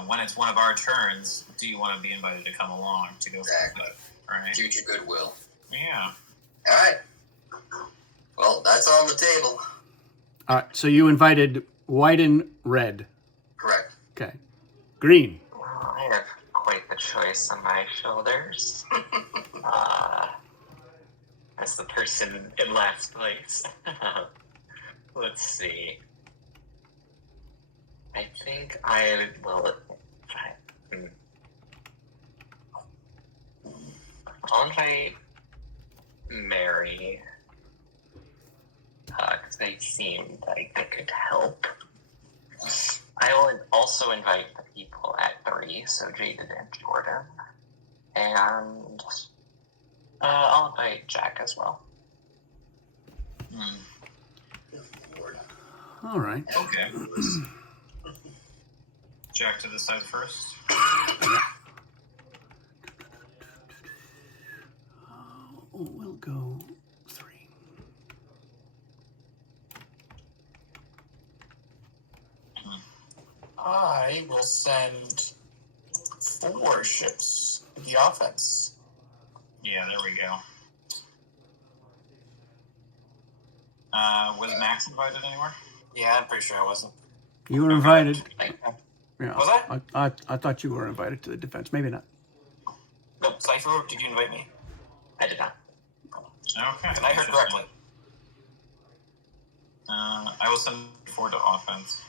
when it's one of our turns, do you want to be invited to come along to go Exactly. through it, right? Future goodwill. Yeah. Alright. Well, that's on the table. All right, so you invited white and red. Correct. Okay. Green. Well, I have quite the choice on my shoulders. As the person in last place. Let's see. I think I will. I'll invite Mary. Because they seem like they could help. I will also invite the people at 3, so Jaded and Jordan. And I'll invite Jack as well. All right. Okay. Jack to the side first. We'll go 3. I will send 4 ships to the offense. Yeah, there we go. Was Max invited anywhere? Yeah, I'm pretty sure I wasn't. You were invited. Yeah. Was I? I thought you were invited to the defense. Maybe not. No, Cypher, did you invite me? I did not. Okay. And I heard correctly. I will send 4 to offense.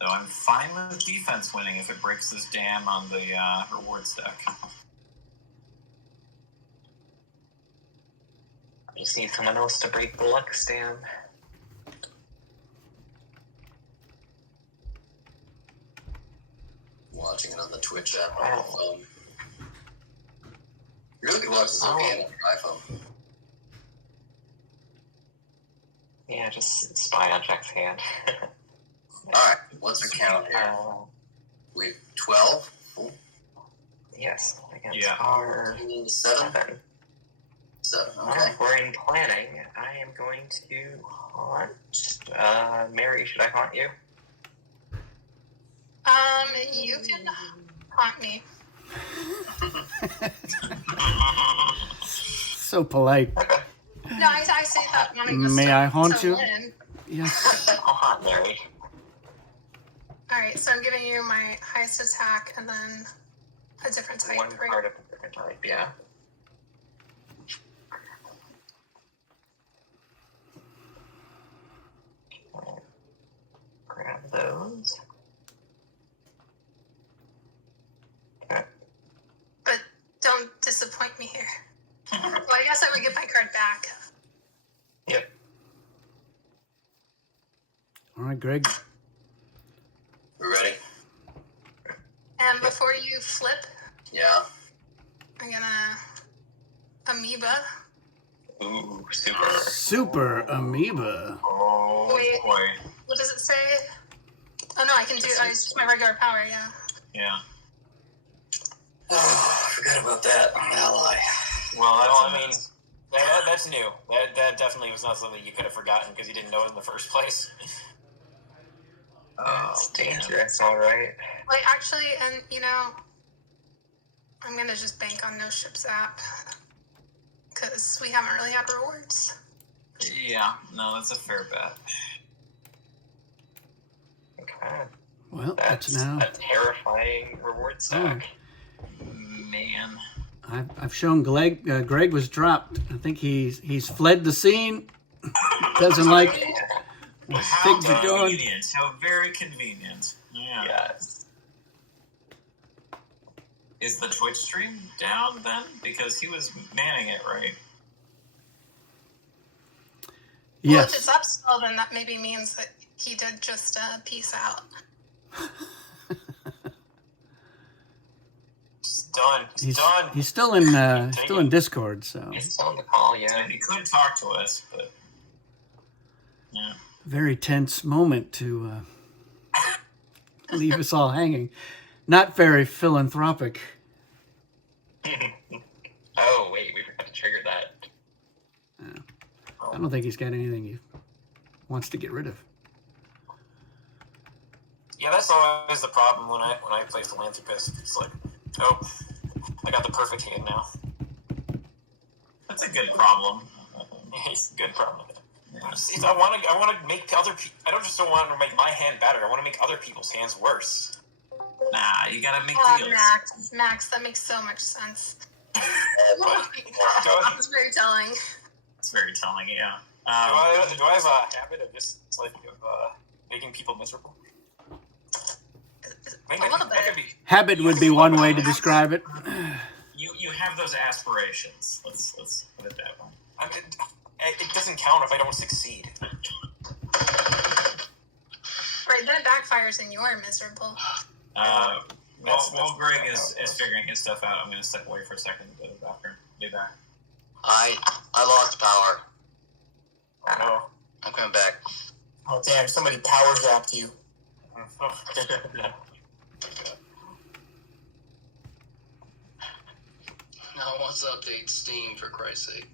So I'm fine with defense winning if it breaks this dam on the rewards deck. I just need someone else to break the luck stand. Watching it on the Twitch app on my phone. You really could watch this whole game on your iPhone. Yeah, just spy on Jack's hand. Alright, what's the count here? We have 12? Yes, against Yeah. our 7? 7. 7, Well, okay. if we're in planning, I am going to haunt. Mary, should I haunt you? You can haunt me. So polite. No, I say that wanting us May I haunt to you? win. Yes. I'll haunt Mary. Alright, so I'm giving you my highest attack and then a different type, One right? part of a different type, yeah. Grab those. Okay. But don't disappoint me here. Well, I guess I would get my card back. Yep. All right, Greg. We ready? And before you flip, Yeah. I'm gonna amoeba. Ooh, super. Super amoeba. Oh, Wait. boy. What does it say? Oh no, I can do. I use my regular power. Yeah. Yeah. Oh, I forgot about that. Ally. Well, That's new. That definitely was not something you could have forgotten because you didn't know it in the first place. It's dangerous, alright. Like actually, and I'm gonna just bank on no ships app because we haven't really had rewards. Yeah, no, that's a fair bet. Okay. Well, that's That's now. a terrifying reward stack. Man. I've shown Greg was dropped. I think he's fled the scene. Doesn't like How things are going. convenient. How very convenient. Yeah. Yes. Is the Twitch stream down then? Because he was manning it, right? Well, if Yes. it's up still, then that maybe means that he did just peace out. It's done. It's done. He's still in Discord, so He's still on the call, yeah. And he could talk to us, but yeah. very tense moment to leave us all hanging. Not very philanthropic. Oh, wait, we forgot to trigger that. I don't think he's got anything he wants to get rid of. Yeah, that's always the problem when I play Philanthropist. It's like, oh, I got the perfect hand now. That's a good problem. He's a good problem. Yeah. I want to make other people. I don't want to make my hand better. I want to make other people's hands worse. Nah, you gotta make deals. Max, that makes so much sense. What? That's very telling. It's very telling, yeah. Do I have a habit of just making people miserable? A little bit. Habit would be one way to describe it. You have those aspirations. Let's put it that way. I mean, it doesn't count if I don't succeed. Right, then it backfires and you're miserable. While Greg is figuring his stuff out, I'm going to step away for a second to go to the bathroom. Be back. I lost power. Oh. I'm coming back. Oh, damn, somebody power zapped you. Now it wants to update Steam, for Christ's sake.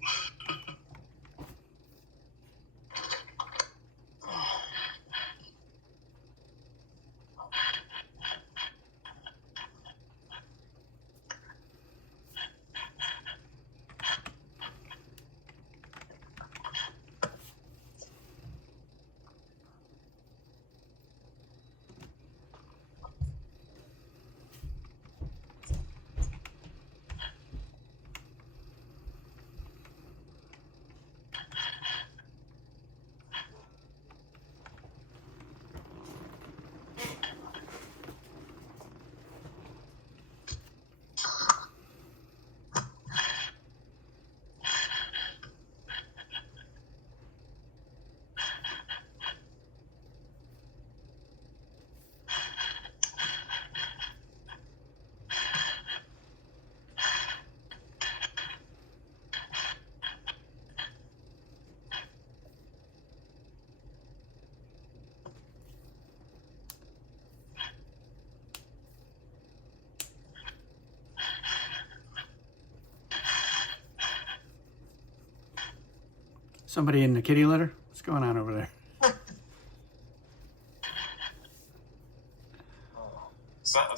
Somebody in the kitty litter? What's going on over there? It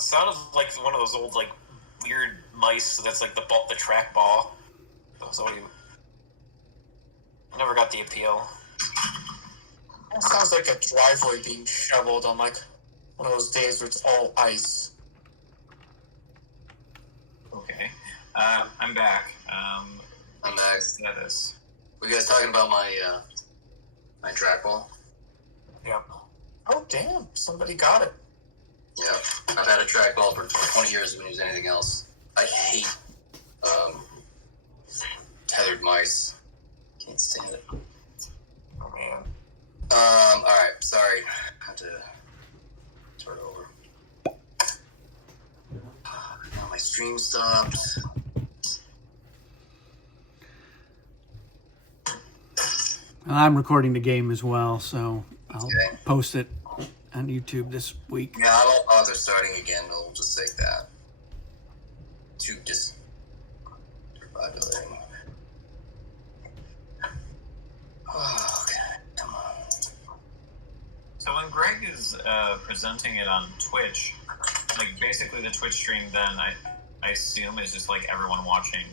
sounded like one of those old, weird mice that's like the track ball. So I never got the appeal. That sounds like a driveway being shoveled on, one of those days where it's all ice. Okay. I'm back. I'm back. That is. Were you guys talking about my trackball? Yeah. Oh, damn, somebody got it. Yeah, I've had a trackball for 20 years. I haven't used anything else. I hate tethered mice. Can't stand it. Oh, man. Alright, sorry. I had to start over. Now my stream stopped. I'm recording the game as well, so I'll Okay. post it on YouTube this week. Yeah, I won't bother starting again. We'll just take that. To just repopulating. Oh, okay, come on. So when Greg is presenting it on Twitch, basically the Twitch stream then I assume is just everyone watching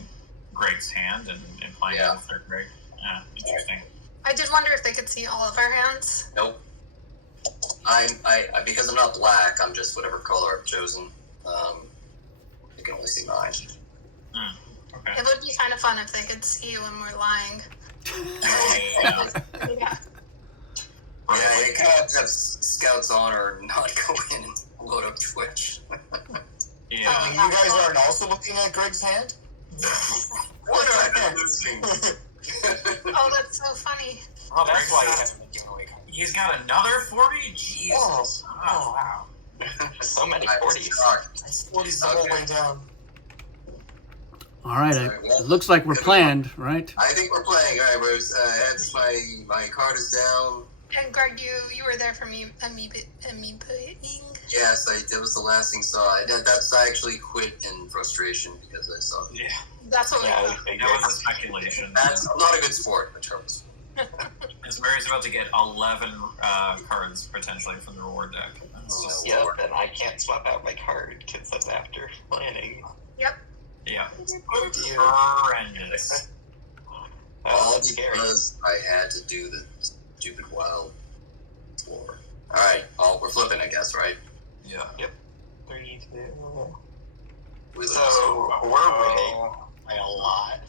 Greg's hand and playing Yeah. with their Greg. Yeah, interesting. I did wonder if they could see all of our hands. Nope. I because I'm not black. I'm just whatever color I've chosen. You can only see mine. Okay. It would be kind of fun if they could see when we're lying. Yeah. Yeah. Yeah, you kind of have to have scouts on or not go in and load up Twitch. Yeah. You guys aren't also looking at Greg's hand? What are I listening? Oh, that's so funny. Oh, that's why you haven't been giving away cards. He's got another 40? Jesus. Oh, wow. So many I was 40s. shocked. 40's the whole way down. All right, Sorry, well, it looks like we're planned, right? I think we're playing. All right, Rose. My card is down. And Greg, you were there for me amoebaing. Yes, that was the last thing I saw. I actually quit in frustration because I saw it. Yeah. That's what Yeah, we we thought. figured. That was a speculation. That's not a good sport, but Charles. As Mary's about to get 11 cards potentially from the reward deck. That's just, Yeah, then I can't swap out my card because that's after planning. Yep. yeah. Oh, dear. Horrendous. All That's scary. because I had to do the stupid wild floor. Alright, we're flipping, I guess, right? Yeah. 3, 2. We lose So we're winning by a lot.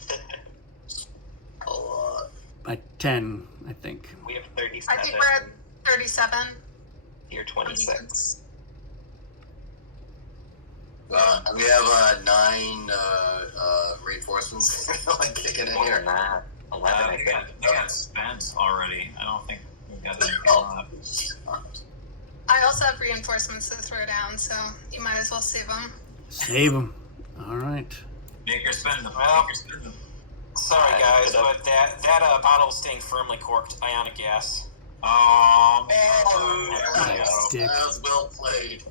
a lot. By 10, I think. We have 37. I think we're at 37. You're 26. We have 9 reinforcements like kicking in More here. than that. 11, I They think. got spent already. I don't think we've got anything Oh. left. I also have reinforcements to throw down, so you might as well save them. Save them. All right. Make her spend them. Well- Make her spend them. Sorry, I guys, could have- but that bottle's staying firmly corked. Ionic gas. Oh, Dick. That was well played.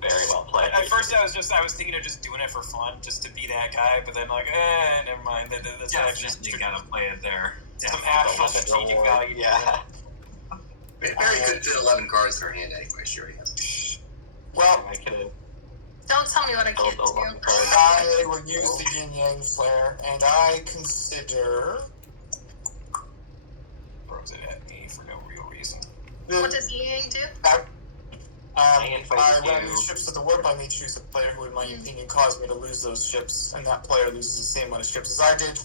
Very well played. At first, I was thinking of just doing it for fun, just to be that guy. But then, like, never mind. That's actually Definitely gotta play it there. some Definitely. actual strategic value. Yeah. Barry could fit 11 cards in her hand anyway, sure he has. Well, I could have Don't tell me what I built can't a long do. card. I would use the yin yang flare, and I consider Throws it at me for no real reason. What does Ying do? I invited when I you. lose ships to the warp, I may choose a player who, in my opinion, caused me to lose those ships, and that player loses the same amount of ships as I did.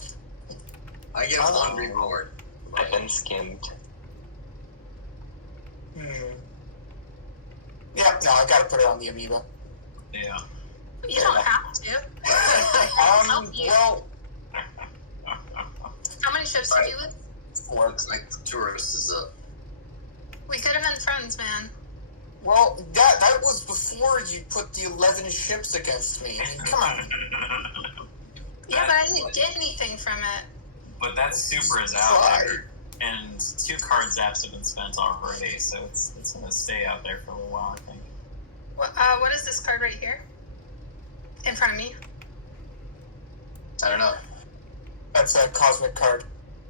I get one reward. I've been skimmed. Yeah, no, I gotta put it on the amoeba. Yeah. You don't have to. Help you. Well, How many ships did you lose? Looks like the tourist is up. We could have been friends, man. well, that was before you put the 11 ships against me. I mean, come on. Yeah, but I didn't get anything from it. But that super is out there, and 2 card zaps have been spent already, so it's gonna stay out there for a little while, I think. What is this card right here? In front of me? I don't know. That's a cosmic card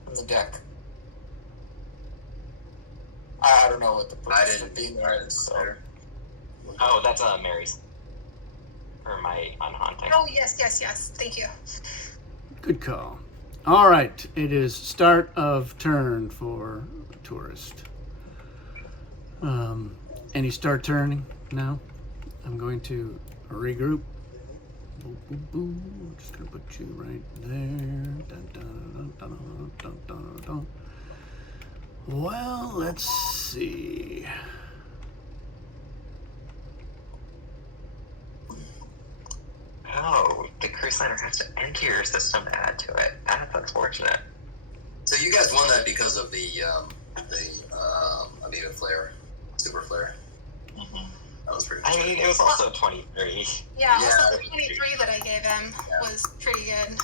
from the deck. I don't know what the I purpose didn't of being there is, so. Oh, that's Mary's. Or my unhaunting. Oh, yes. Thank you. Good call. All right. It is start of turn for tourist. Any start turning now? I'm going to regroup. Boop, boop, boop. Just gonna put you right there. Dun, dun, dun, dun, dun, dun, dun. Well, let's see. Oh, the cruise liner has to enter your system to add to it. That's unfortunate. So you guys won that because of the amoeba flare, super flare. Mm-hmm. That was pretty. I mean, it was also 23. Yeah, Yeah. also the 23 that I gave him was pretty good.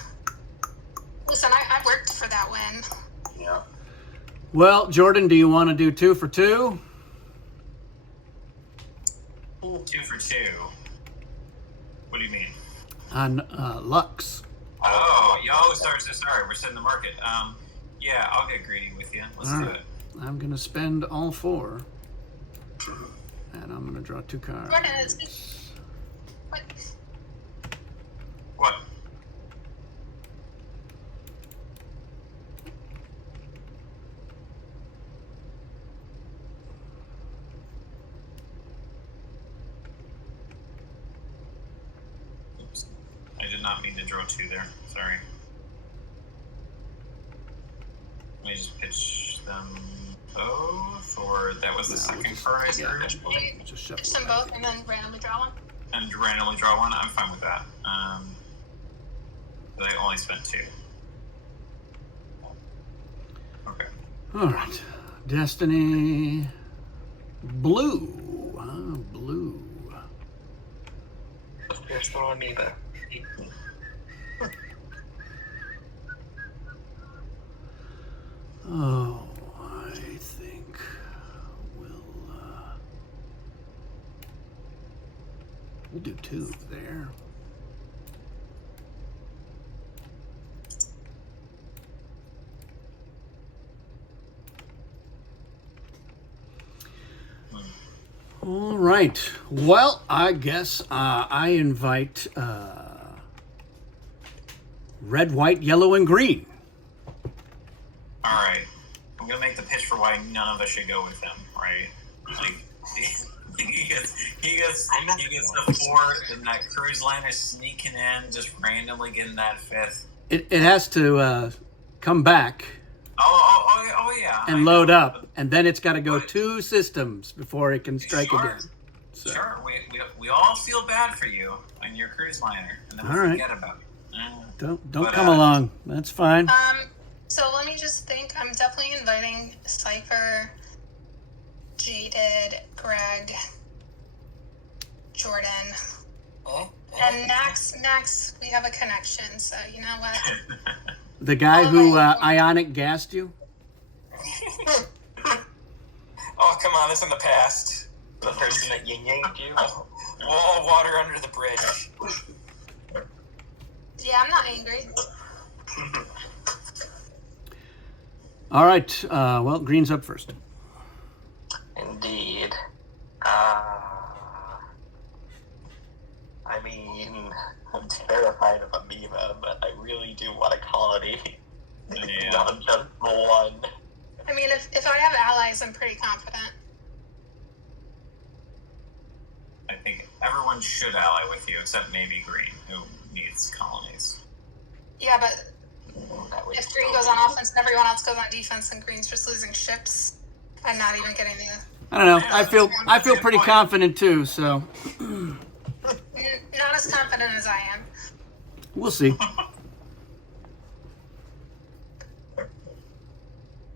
Listen, I worked for that win. Yeah. Well, Jordan, do you want to do 2 for 2? 2 for 2. What do you mean? On Lux. Sorry, we're setting the market. Yeah, I'll get greedy with you. Let's All do right. it. I'm going to spend all 4. And I'm going to draw 2 cards. Jordan, it's what? What? Oops. I did not mean to draw 2 there. Sorry. Let me just pitch them both, or that was the No, second just- card I yeah. drew? Just Pitch shuffle them back. both and then randomly draw one. And randomly draw 1. I'm fine with that. But I only spent 2. Okay. All right. Destiny. Blue. Blue. You're still amoeba. Oh, I think we'll do 2 there. All right. Well, I guess I invite red, white, yellow, and green. All right. I'm gonna make the pitch for why none of us should go with him. Right? Like he gets the fourth, and that cruise liner sneaking in, just randomly getting that fifth. It has to come back Oh yeah. and load up, and then it's got to go 2 systems before it can strike again. So. Sure, we all feel bad for you and your cruise liner, and then we All right. forget about it. Don't come along. That's fine. So let me just think. I'm definitely inviting Cypher, Jaded, Greg, Jordan, and Max. We have a connection, so you know what? The guy who ionic gassed you? Oh, come on, this in the past. The person that yanked you. Wall of water under the bridge. Yeah, I'm not angry. All right. Well, Green's up first. Indeed. I mean, I'm terrified of Amoeba, but I really do want a colony. Yeah. Not just one. I mean, if I have allies, I'm pretty confident. I think everyone should ally with you, except maybe Green, who needs colonies. Yeah, but if Green goes on offense and everyone else goes on defense, and Green's just losing ships, I'm not even getting the. I don't know. I feel pretty confident too. So Not as confident as I am. we'll see.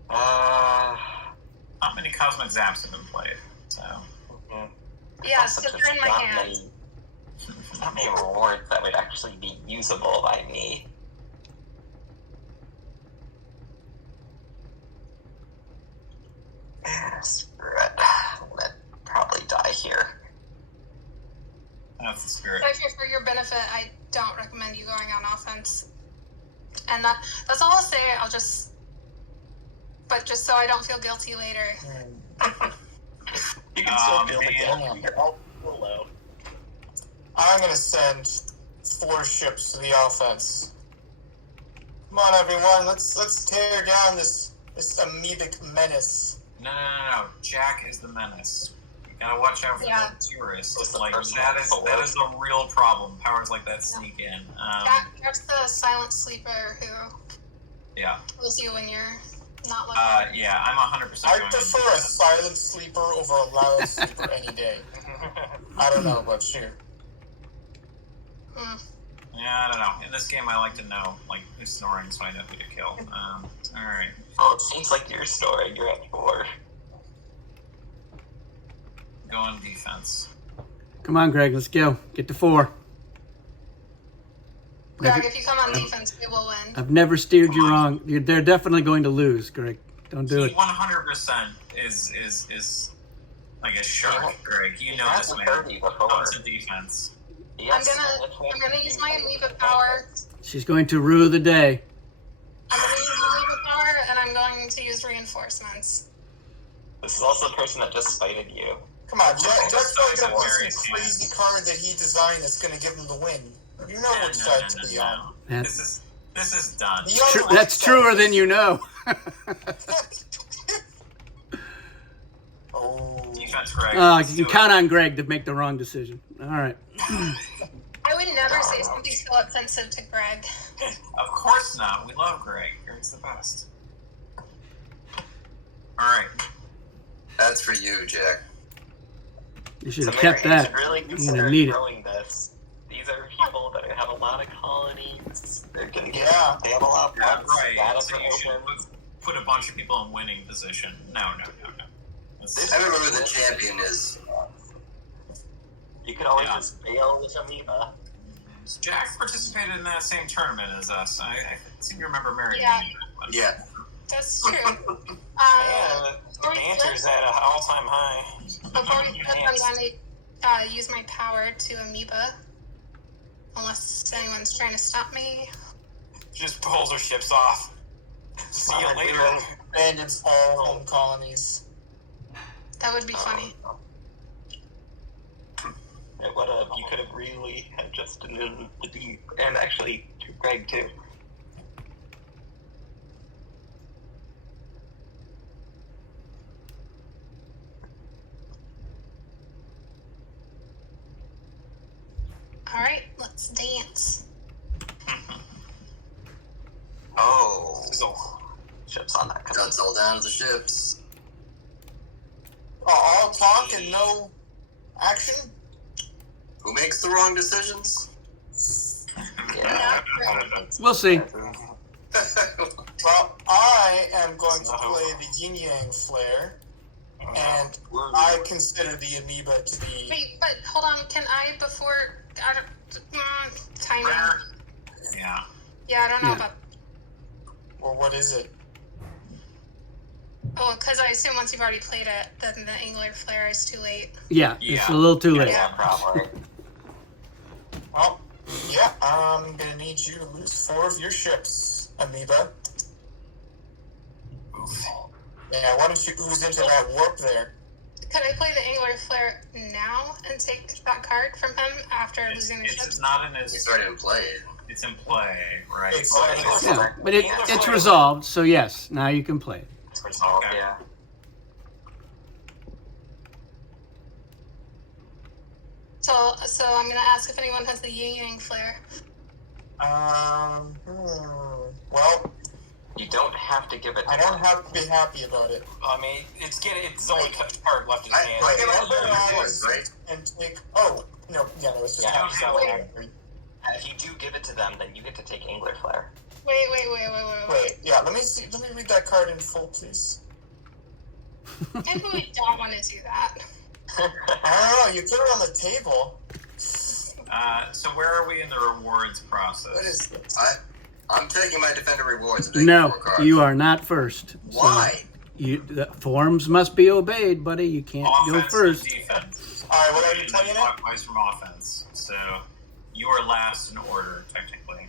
Not many Cosmic Zaps have been played, so. Yeah, so they're in my hand. There's not many rewards that would actually be usable by me. Screw it. I'm gonna probably die here. That's the spirit. Cypher, for your benefit, I don't recommend you going on offense. And that's all I'll say. But just so I don't feel guilty later. You can still feel man. You're all low. I'm gonna send 4 ships to the offense. Come on, everyone, let's tear down this amoebic menace. No. Jack is the menace. You gotta watch out for the tourists. Like that is a real problem. Powers like that sneak in. Jack's the silent sleeper who kills you when you're not looking. Yeah, I'm 100%. I prefer a silent sleeper over a loud sleeper any day. I don't know about you. Yeah, I don't know. In this game, I like to know who's snoring, so I know who to kill. All right. Well, it seems like you're snoring. You're at 4. Go on defense. Come on, Greg. Let's go. Get to 4. Greg, if you come on defense, we will win. I've never steered you wrong. They're definitely going to lose, Greg. Don't do it. 100% is like a shark, Greg. You know this man. Comes to defense. I'm gonna use my amoeba power. She's going to rue the day. I'm gonna use amoeba power, and I'm going to use reinforcements. This is also the person that just spited you. Come on, Jack's probably gonna put some crazy card that he designed that's gonna give him the win. You know which side to be on. This is done. That's truer than you know. Defense, Greg. You can count on Greg to make the wrong decision. All right. I would never say something so offensive to Greg. Of course not. We love Greg. Greg's the best. All right. That's for you, Jack. You should have kept that. Really You're going to need it. This. These are people that have a lot of colonies. They're going to get. Yeah. They have a lot of points. Right. So you should put a bunch of people in winning position. No. I remember who the champion is. You can always just fail with Amoeba. Jack participated in that same tournament as us. I seem to remember marrying him. Yeah. That's true. The banter's at an all-time high. Before we flip, I'm going to use my power to amoeba. Unless anyone's trying to stop me. Just pulls her ships off. See you later. Abandons all home colonies. That would be funny. What you could have really had just in the deep, and actually to Greg too. Let's dance. Oh. So, Ships on that. Guns all down to the ships. All talk and no action? Who makes the wrong decisions? Yeah. We'll see. Well, I am going to play the Yin Yang Flare, and I consider the amoeba to be. Wait, but hold on. Can I before? I don't. Timing. Yeah. Yeah, I don't know Yeah. about. Or what is it? Oh, because I assume once you've already played it, then the Angler Flare is too late. Yeah, it's Yeah. a little too late. Yeah, probably. Well, yeah, I'm gonna need you to lose 4 of your ships, amoeba. oof. Yeah, why don't you ooze into that warp there? Could I play the Angler Flare now and take that card from him after losing the It's ships? not in It's his. already been played. It's in play, right? It's Yeah, but it's resolved, so yes, now you can play it. It's resolved, Okay. yeah. So I'm gonna ask if anyone has the Yin Yang Flare. Well, You don't have to give it to I don't have to be happy about it. I mean, it's only card left in his hand. I Can get I all put the eyes rewards, right? and take? Oh no, it's just Yeah, not so- angry. If you do give it to them, then you get to take Angler Flare. Wait. Wait, yeah. Let me see. Let me read that card in full, please. Maybe we don't want to do that. I don't know. You put it on the table. So where are we in the rewards process? What is this? I'm taking my defender rewards. And taking No, 4 cards. you are not first. So Why? the forms must be obeyed, buddy. You can't go Offense first. and defense. All right, what are you And playing then it? clockwise from offense. So you are last in order, technically.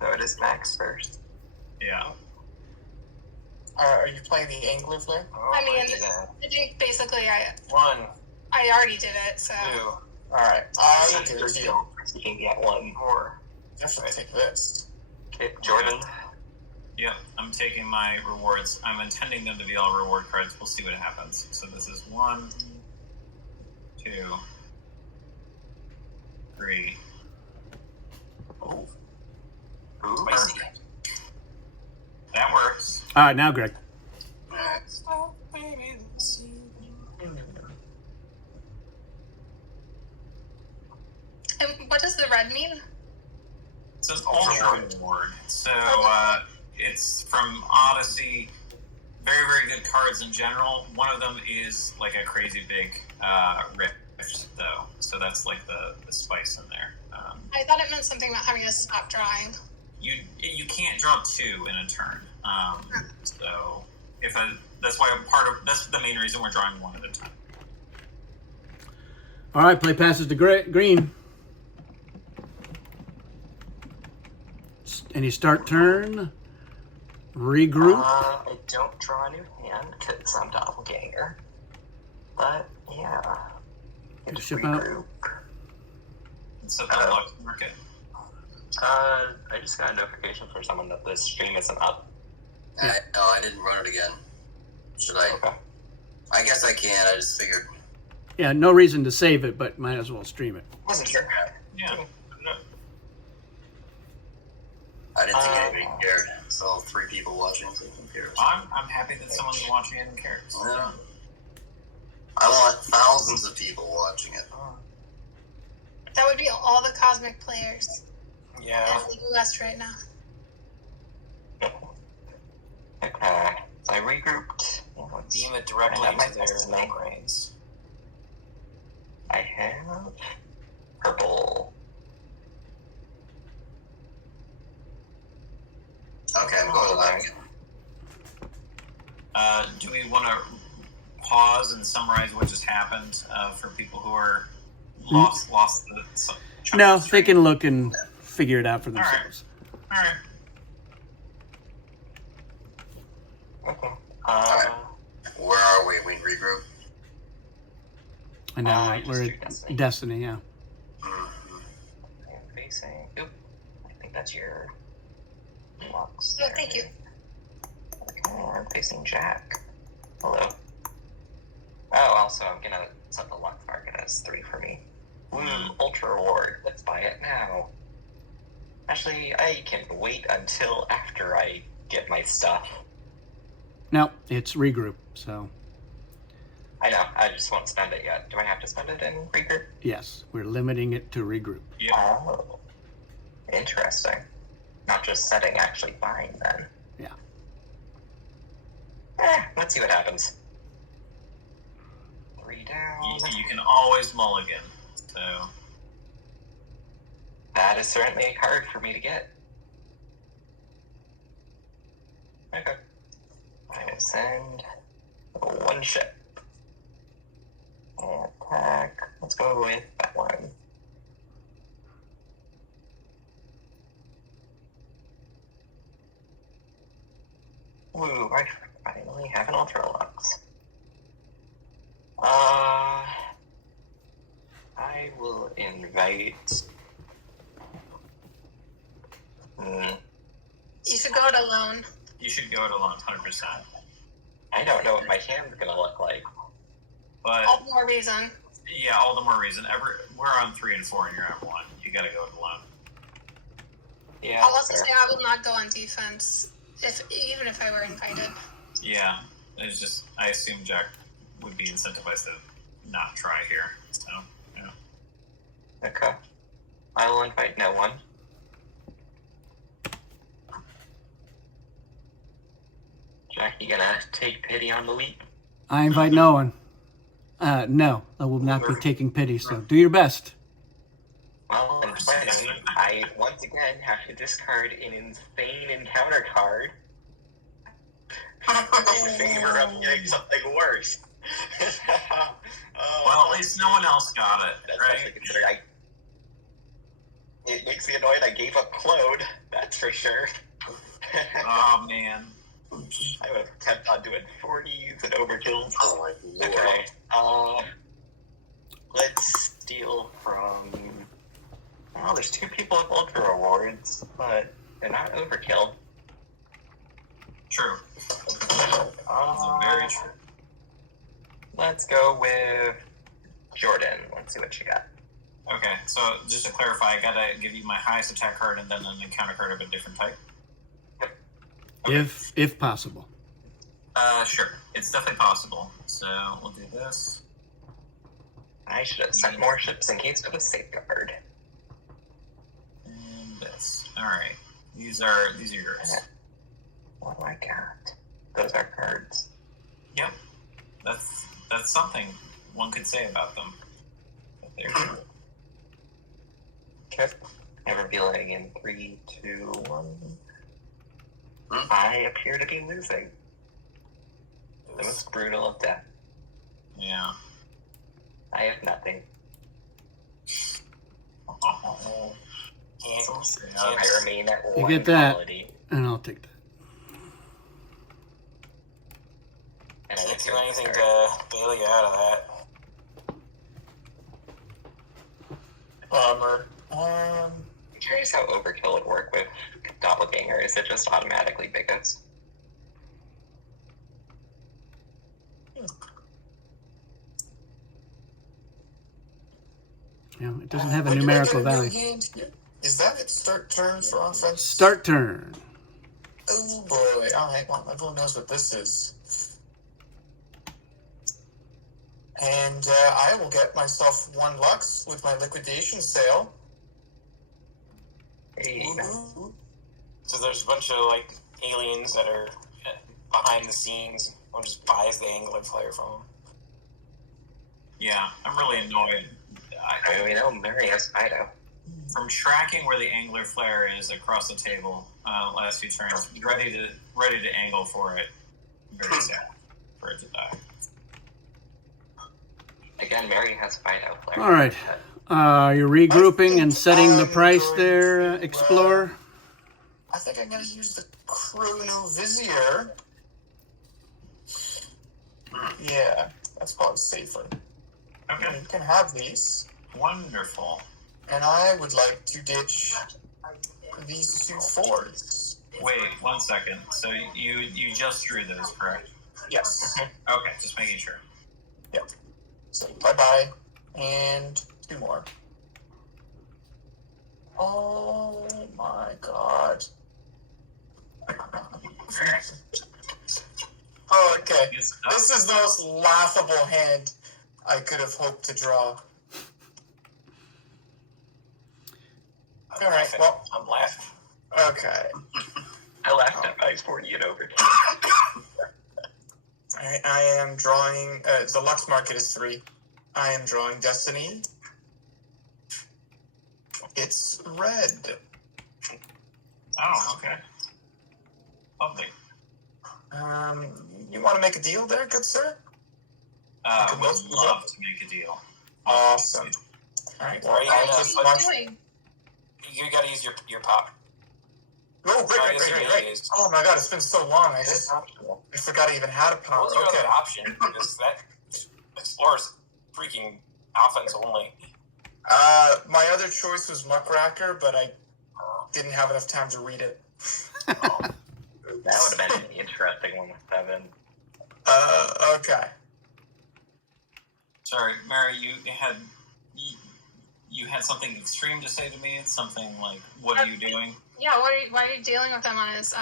So it is Max first. Yeah. Are you playing the Angler Flare? Oh, I mean, look at that. I think basically I 1, already did it. So 2, All right, I will So give it to you. you can get 1. 4. Definitely take this. Okay, Jordan. Yep, I'm taking my rewards. I'm intending them to be all reward cards. We'll see what happens. So this is 1, 2, 3. Ooh. Spicy. That works. All right, now Greg. and what does the red mean? It's an ultra reward. So it's from Odyssey. Very, very good cards in general. One of them is like a crazy big rift, though. So that's like the spice in there. I thought it meant something about having to stop drawing. You can't draw 2 in a turn. So that's why that's the main reason we're drawing 1 at a time. All right, play passes to green. And you start turn. Regroup. I don't draw a new hand because I'm doppelganger. But yeah. Get a ship out. Regroup. So the luck market. I just got a notification for someone that the stream isn't up. No, I didn't run it again. Should I? Okay. I guess I can. I just figured. Yeah, no reason to save it, but might as well stream it. Wasn't sure. Yeah. I didn't think anybody cared. So 3 people watching. So who cares? I'm happy that someone's watching it and cares. Yeah. I want thousands of people watching it. That would be all the Cosmic players Yeah. in the West right now. Okay. So I regrouped. Beam it directly I have my into their destiny. brains. I have purple. Okay, I'm going live again. Do we want to pause and summarize what just happened for people who are lost the chunk No, of the they stream? can look and figure it out for All right. themselves. All right. Okay. Where are we? We regroup. And now I just we're do at Destiny. Destiny, yeah. Mm-hmm. I'm facing. Oop. I think that's your box. Oh, thank you. Okay, I'm facing Jack. Hello. Oh, also, I'm gonna set the luck target as 3 for me. Ultra reward. Let's buy it now. Actually, I can wait until after I get my stuff. No, it's regroup, so I know, I just won't spend it yet. Do I have to spend it in regroup? yes, we're limiting it to regroup. Yeah. Oh. Interesting. Not just setting, actually buying then. Yeah. Let's see what happens. 3 down. You can always mulligan. So That is certainly a card for me to get. Okay. I will send 1 ship. And attack. Let's go with that one. Woo, I finally have an Ultra Lux. I will invite. You should go it alone. you should go it alone, 100%. I don't know what my hand's gonna look like. But All the more reason. yeah, all the more reason. We're on 3 and 4, and you're on 1. You gotta go it alone. Yeah. I'll also fair. say I will not go on defense, even if I were invited. Yeah, it's just I assume Jack would be incentivized to not try here. So yeah. Okay. I will invite no one. Jack, you gonna take pity on the leap? I invite no one. No, I will not be taking pity, so do your best. Well, in fighting, I once again have to discard an insane encounter card in favor of getting something worse. Well, at least no one else got it, That's right? especially considering it makes me annoyed I gave up Claude, that's for sure. Oh man. I would have kept on doing 40s and overkills. Oh my lord. Okay. Let's steal from. Well, there's 2 people with Ultra Rewards, but they're not overkill. True. Very true. Let's go with Jordan. Let's see what she got. Okay, so just to clarify, I gotta give you my highest attack card and then an encounter card of a different type. Okay. If possible. Sure. It's definitely possible. So we'll do this. I should have sent more ships in case of a safeguard. And this. Alright. These are yours. What do I got? Those are cards. Yep. That's something one could say about them. But there you go. Okay. I'm revealing in 3, 2, 1. I appear to be losing. The most brutal of death. Yeah. I have nothing. I remain at You 1 get that. quality. And I'll take that. And I Can't do return anything card. to bail you out of that. Bummer. I'm curious how Overkill would work with Doppelganger. Is it just automatically bigots? Yeah, it doesn't have a When did I numerical get a new value. hand here? Is that it? Start turn for offense? Start turn. Oh boy. Alright, well, everyone knows what this is. And I will get myself 1 Lux with my liquidation sale. Hey, Woohoo. So there's a bunch of like aliens that are behind the scenes. One just buys the angler flare from them. Yeah, I'm really annoyed. I mean, we know Mary has Fido. From tracking where the angler flare is across the table, last few turns, ready to angle for it. Very sad for it to die. Again, Mary has Fido. Flare. All right. You're regrouping and setting the price there, Explorer. I think I'm going to use the Chrono Vizier. Yeah, that's probably safer. Okay, You can have these. wonderful. And I would like to ditch these 2 Fords. Wait 1 second. So you just drew those, correct? Yes. Okay, just making sure. So bye-bye. And 2 more. Oh my god. Oh, okay. This is the most laughable hand I could have hoped to draw. Alright, well. I'm laughing. Okay. I laughed at my 40 and over. Alright, I am drawing. The Lux market is 3. I am drawing Destiny. It's red. Oh, okay. Lovely. You want to make a deal there, good sir? Would love to make a deal. Awesome. Alright, well, Right, I'll yeah, just What are you launch. doing? You gotta use your pop. Oh, great. Oh my god, it's been so long. I forgot I even had a power. What was your Okay. other option? Because that explores freaking offense only. My other choice was Muckracker, but I didn't have enough time to read it. That would have been an interesting one with 7. Okay. Sorry, Mary, you had something extreme to say to me? It's something like, what are you doing? Yeah, why are you dealing with him on his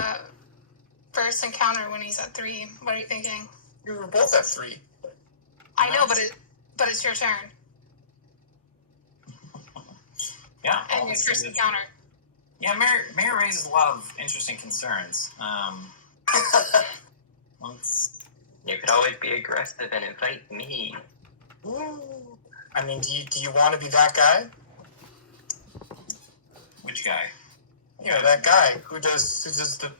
first encounter when he's at 3? What are you thinking? We were both at 3. I know, but it's your turn. Yeah. And your first encounter. Yeah, Mary raises a lot of interesting concerns. You could always be aggressive and invite me. I mean, do you want to be that guy? Which guy? You know, that guy who does The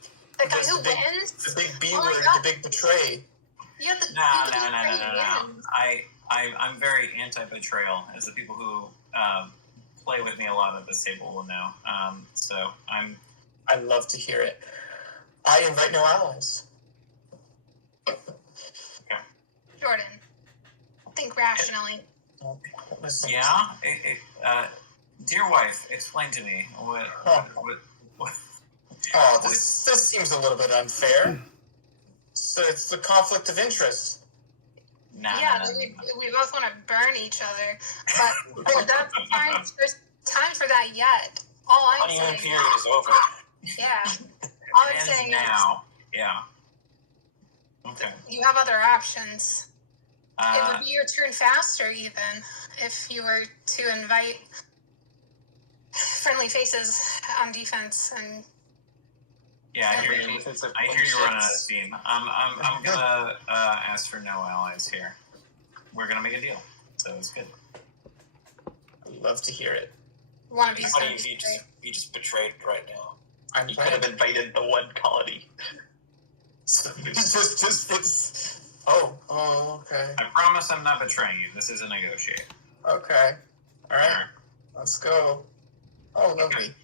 guy who wins? the big B Oh my word, God. the big betray. You have the No. wins. I'm very anti-betrayal, as the people who play with me a lot at this table will know. So I'm. I love to hear it. I invite no allies. Jordan, think rationally. Listen. Yeah. Dear wife, explain to me what. Oh, this seems a little bit unfair. So it's the conflict of interest. Yeah, we both want to burn each other, but that's time for that yet. All I'm Honeymoon saying, period is over. yeah. All I'm Ends saying now. Yeah. Okay. is you have other options. It would Uh, be your turn faster, even, if you were to invite friendly faces on defense. And yeah, I hear you. I hear you running out of steam. I'm gonna ask for no allies here. We're gonna make a deal, so it's good. I'd love to hear it. one of these Funny times. if you just betrayed right now. I'm You could have invited the one colony. it's. Oh, okay. I promise I'm not betraying you. This is a negotiate. Okay. All right. Let's go. Oh, lovely. Okay.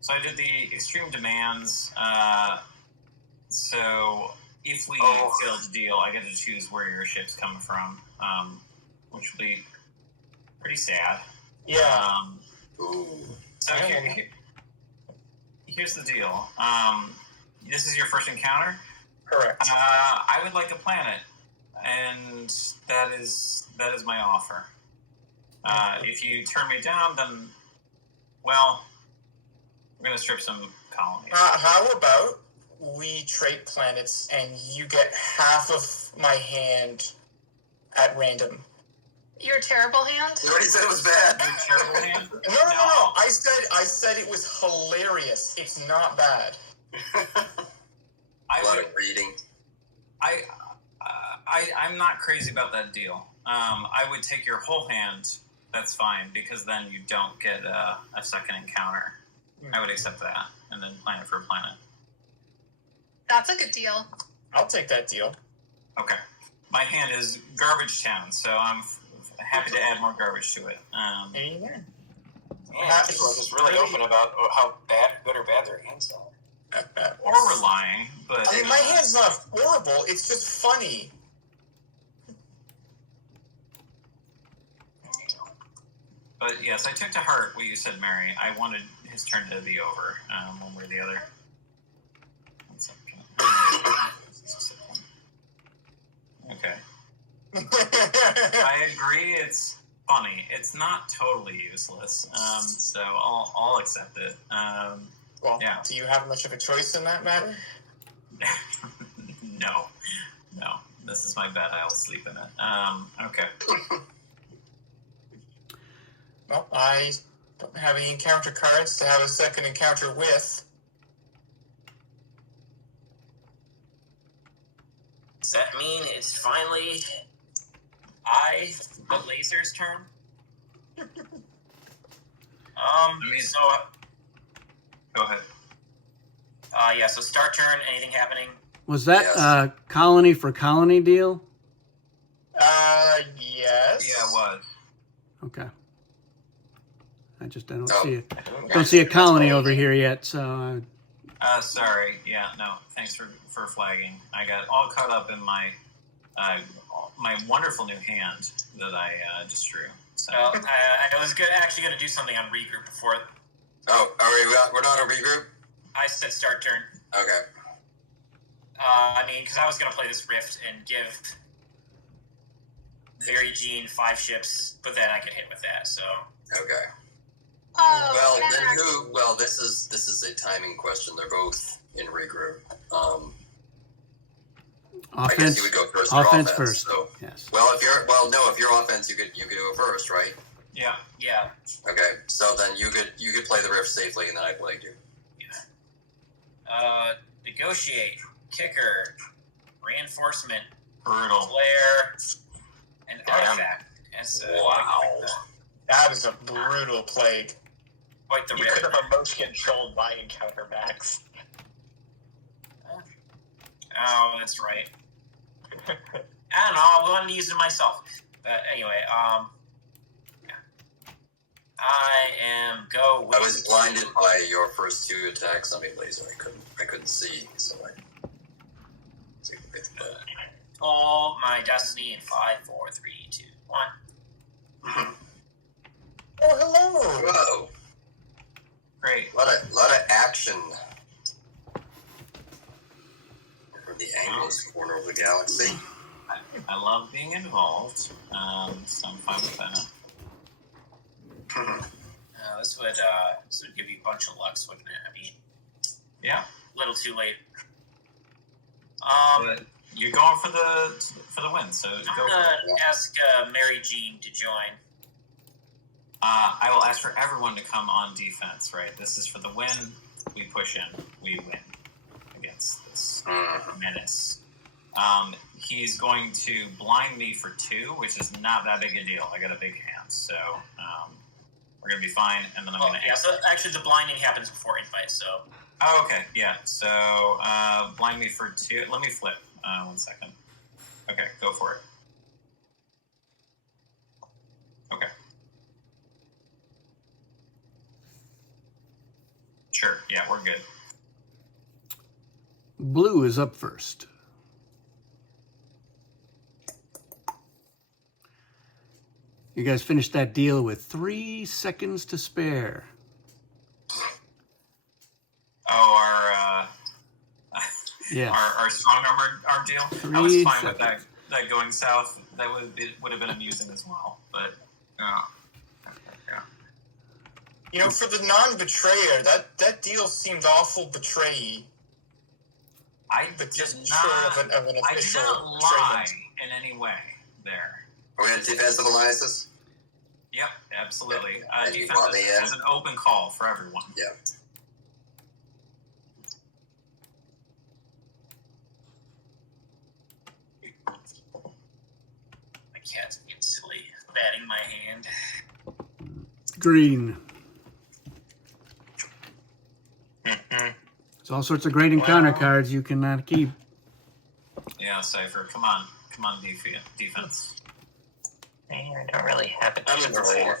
So I did the extreme demands. So if we fail to deal, I get to choose where your ship's coming from, which will be pretty sad. Yeah. So here's the deal. This is your first encounter. Correct. I would like a planet, and that is my offer. If you turn me down, then, well, we're gonna strip some colonies. How about we trade planets and you get half of my hand at random? Your terrible hand? You already said it was bad. Your terrible hand? No. I said it was hilarious. It's not bad. I A lot would. of reading. I'm not crazy about that deal. I would take your whole hand. That's fine, because then you don't get a second encounter. I would accept that, and then planet for planet. That's a good deal. I'll take that deal. Okay. My hand is Garbage Town, so I'm happy to add more garbage to it. There you go. Yeah, people are just really open about how good or bad their hands are. Or we're lying, but... I mean, my hand's not horrible. It's just funny. But yes, I took to heart what you said, Mary. I wanted his turn to be over, one way or the other. One second. Okay. I agree. It's funny. It's not totally useless, so I'll accept it. Well, yeah. do you have much of a choice in that matter? No. This is my bed. I'll sleep in it. Okay. Well, I don't have any encounter cards to have a second encounter with. Does that mean it's finally the laser's turn? So go ahead. Yeah, so start turn, anything happening? Was that colony for colony deal? Yes. Yeah, it was. Okay. I don't see it. Don't see a colony over here yet, so. Sorry. Yeah, no. Thanks for flagging. I got all caught up in my wonderful new hand that I just drew. So. I was actually going to do something on regroup before. Oh, we're not on regroup? I said start turn. Okay. Because I was going to play this Rift and give Mary Jean 5 ships, but then I get hit with that, so. Okay. Oh, Well, yeah. then who? Well, this is a timing question. They're both in regroup. I guess Offense. you would go first. Offense first. So, yes. well, if you're offense, you could go first, right? Yeah. Yeah. Okay. So then you could play the rift safely, and then I played you. Negotiate, kicker, reinforcement, Brutal. flare, and artifact. Wow. That is a brutal plague. Quite the You Rift. could have emotion controlled my encounter max. Oh, that's right. I don't know. I wanted to use it myself. But anyway, yeah. I am go. I was blinded by your first 2 attacks on my laser. I couldn't see, so I. Call my destiny in 5, 4, 3, 2, 1. Oh, hello. Whoa! Great. A lot of action from the Anglos corner of the galaxy. I love being involved, so I'm fine with that. This would give you a bunch of lucks, wouldn't it? I mean, Yeah. a little too late. But you're going for the win, so I'm go for gonna it. ask Mary Jean to join. I will ask for everyone to come on defense, right? This is for the win. We push in. We win against this menace. He's going to blind me for 2, which is not that big a deal. I got a big hand, so we're going to be fine. And then I'm going to... Yeah, so actually the blinding happens before invite, so... Oh, okay, yeah. So, blind me for 2. Let me flip. 1 second. Okay, go for it. Okay. Sure, yeah, we're good. Blue is up first. You guys finished that deal with 3 seconds to spare. Oh, Yeah. our strong armor deal. I was fine with that going south. That would have been amusing as well. But yeah. You know, for the non-betrayer, that deal seemed awful betray-y. But just not, of an I official did not lie betrayment. in any way there. Are we on defensive alliances? Yep, absolutely. And you Defense want me in? is an open call for everyone. Yeah. My cat's being silly, batting my hand. Green. There's all sorts of great encounter cards you cannot keep. Yeah, Cypher, come on, defense. I don't really have a I'm in for 4.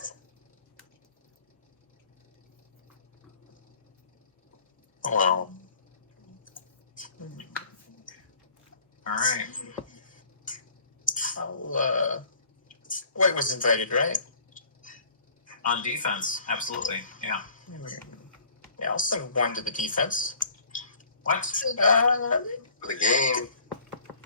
Hello. All right. White was invited, right? On defense, absolutely. Yeah. Yeah, I'll send 1 to the defense. What? For the game.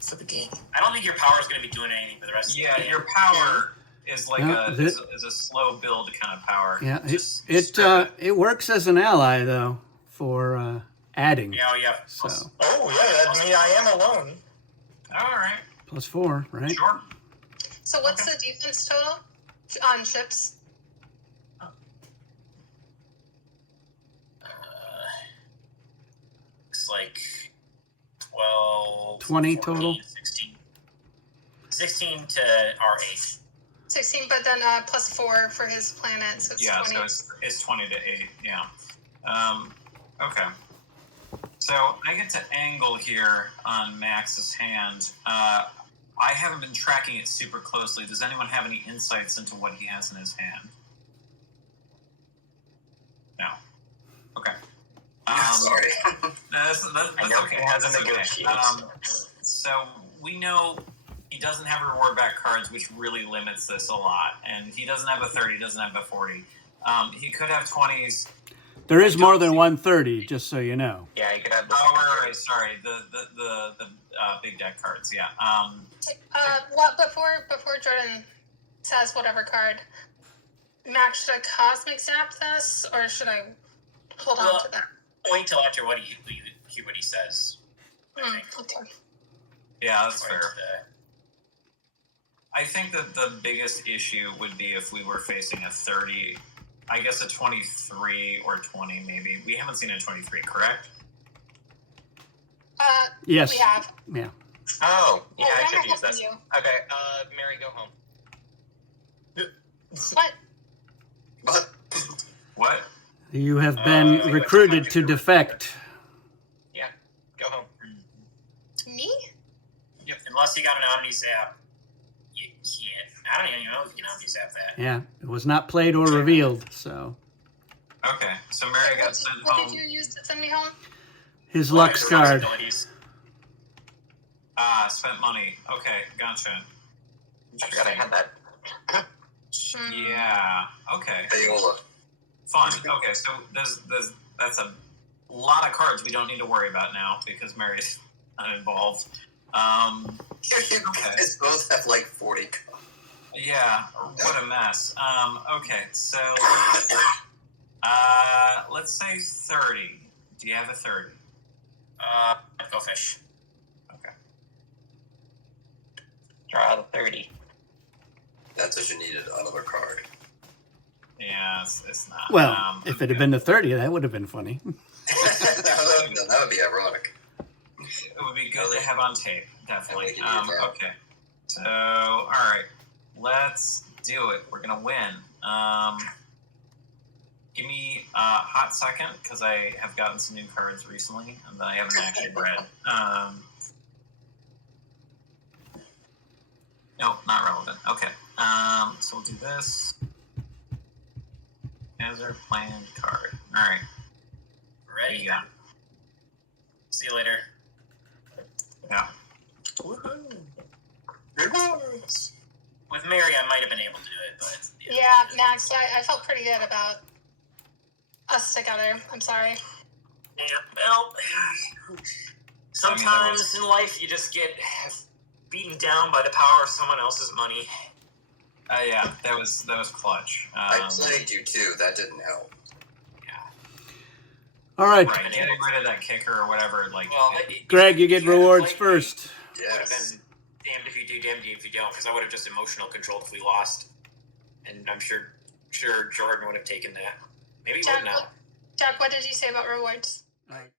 For the game. I don't think your power is going to be doing anything for the rest of the Yeah, game. your power is like No, is a slow build kind of power. Yeah, Just it strip it works as an ally though for adding. Yeah. So Oh, yeah, that means I am alone. All right, +4, right? sure. So what's the defense total on ships? Looks like 12, 20 14, total? 16. 16 to our 8. 16, but then +4 for his planet, so it's Yeah, 20. so it's 20 to 8. Yeah. Okay. So I get to angle here on Max's hand. I haven't been tracking it super closely. Does anyone have any insights into what he has in his hand? No. Okay. Sorry. That's I know okay. he has a That's okay. negotiate. So we know he doesn't have reward back cards, which really limits this a lot. And he doesn't have a 30, he doesn't have a 40. He could have 20s. There is more than 130, just so you know. Yeah, you could have the right. Sorry, the big deck cards. Yeah. What before Jordan says whatever card, Max, should I Cosmic Zap this, or should I hold on to that? Wait till after what he says. I think. Okay. Yeah, that's According fair. to the- I think that the biggest issue would be if we were facing a 30. I guess a 23 or 20 maybe. We haven't seen a 23, correct? Yes. We have. Yeah. Oh, yeah, Oh, I I'm should use helping this. you. Okay, Mary, go home. What? But What? You have been recruited to defect. Yeah, go home. Me? Yep. Unless you got an Omni Zap, you can't. I don't even know if you can Omni Zap that. Yeah, it was not played or revealed, so Okay, so Mary got sent What home. did you use to send me home? his Lux His card. abilities. Spent money. Okay, gotcha. I forgot I had that. Yeah. Okay. Ayola. Fun. Okay, so that's a lot of cards we don't need to worry about now because Mary's not involved. You guys both have like 40. Yeah. What a mess. Okay, so let's say 30. Do you have a 30? Go fish. Okay. Draw out a 30. That's what you needed, another card. Yeah, it's not. Well, if it had been the 30, that would have been funny. that would be ironic. It would be good to have on tape, definitely. Yeah, we can do that. Okay. So, all right. Let's do it. We're going to win. Give me a hot second, because I have gotten some new cards recently, and I haven't actually read. Nope, not relevant. Okay. So we'll do this. As our planned card. All right. Ready? Yeah. See you later. Yeah. Woohoo! With Mary, I might have been able to do it, but Yeah, Max, I felt pretty good about us together. I'm sorry. Yeah, well, sometimes in life you just get beaten down by the power of someone else's money. Yeah, that was clutch. I played you too. That didn't help. All right, Right, getting rid of that kicker or whatever, like. Well, Greg, you get if hadn't rewards played me, first. It would have Yes. been damned if you do, damned if you don't, because I would have just emotional controlled if we lost, and I'm sure Jordan would have taken that. Maybe he wouldn't have. Jack, what did you say about rewards? All right.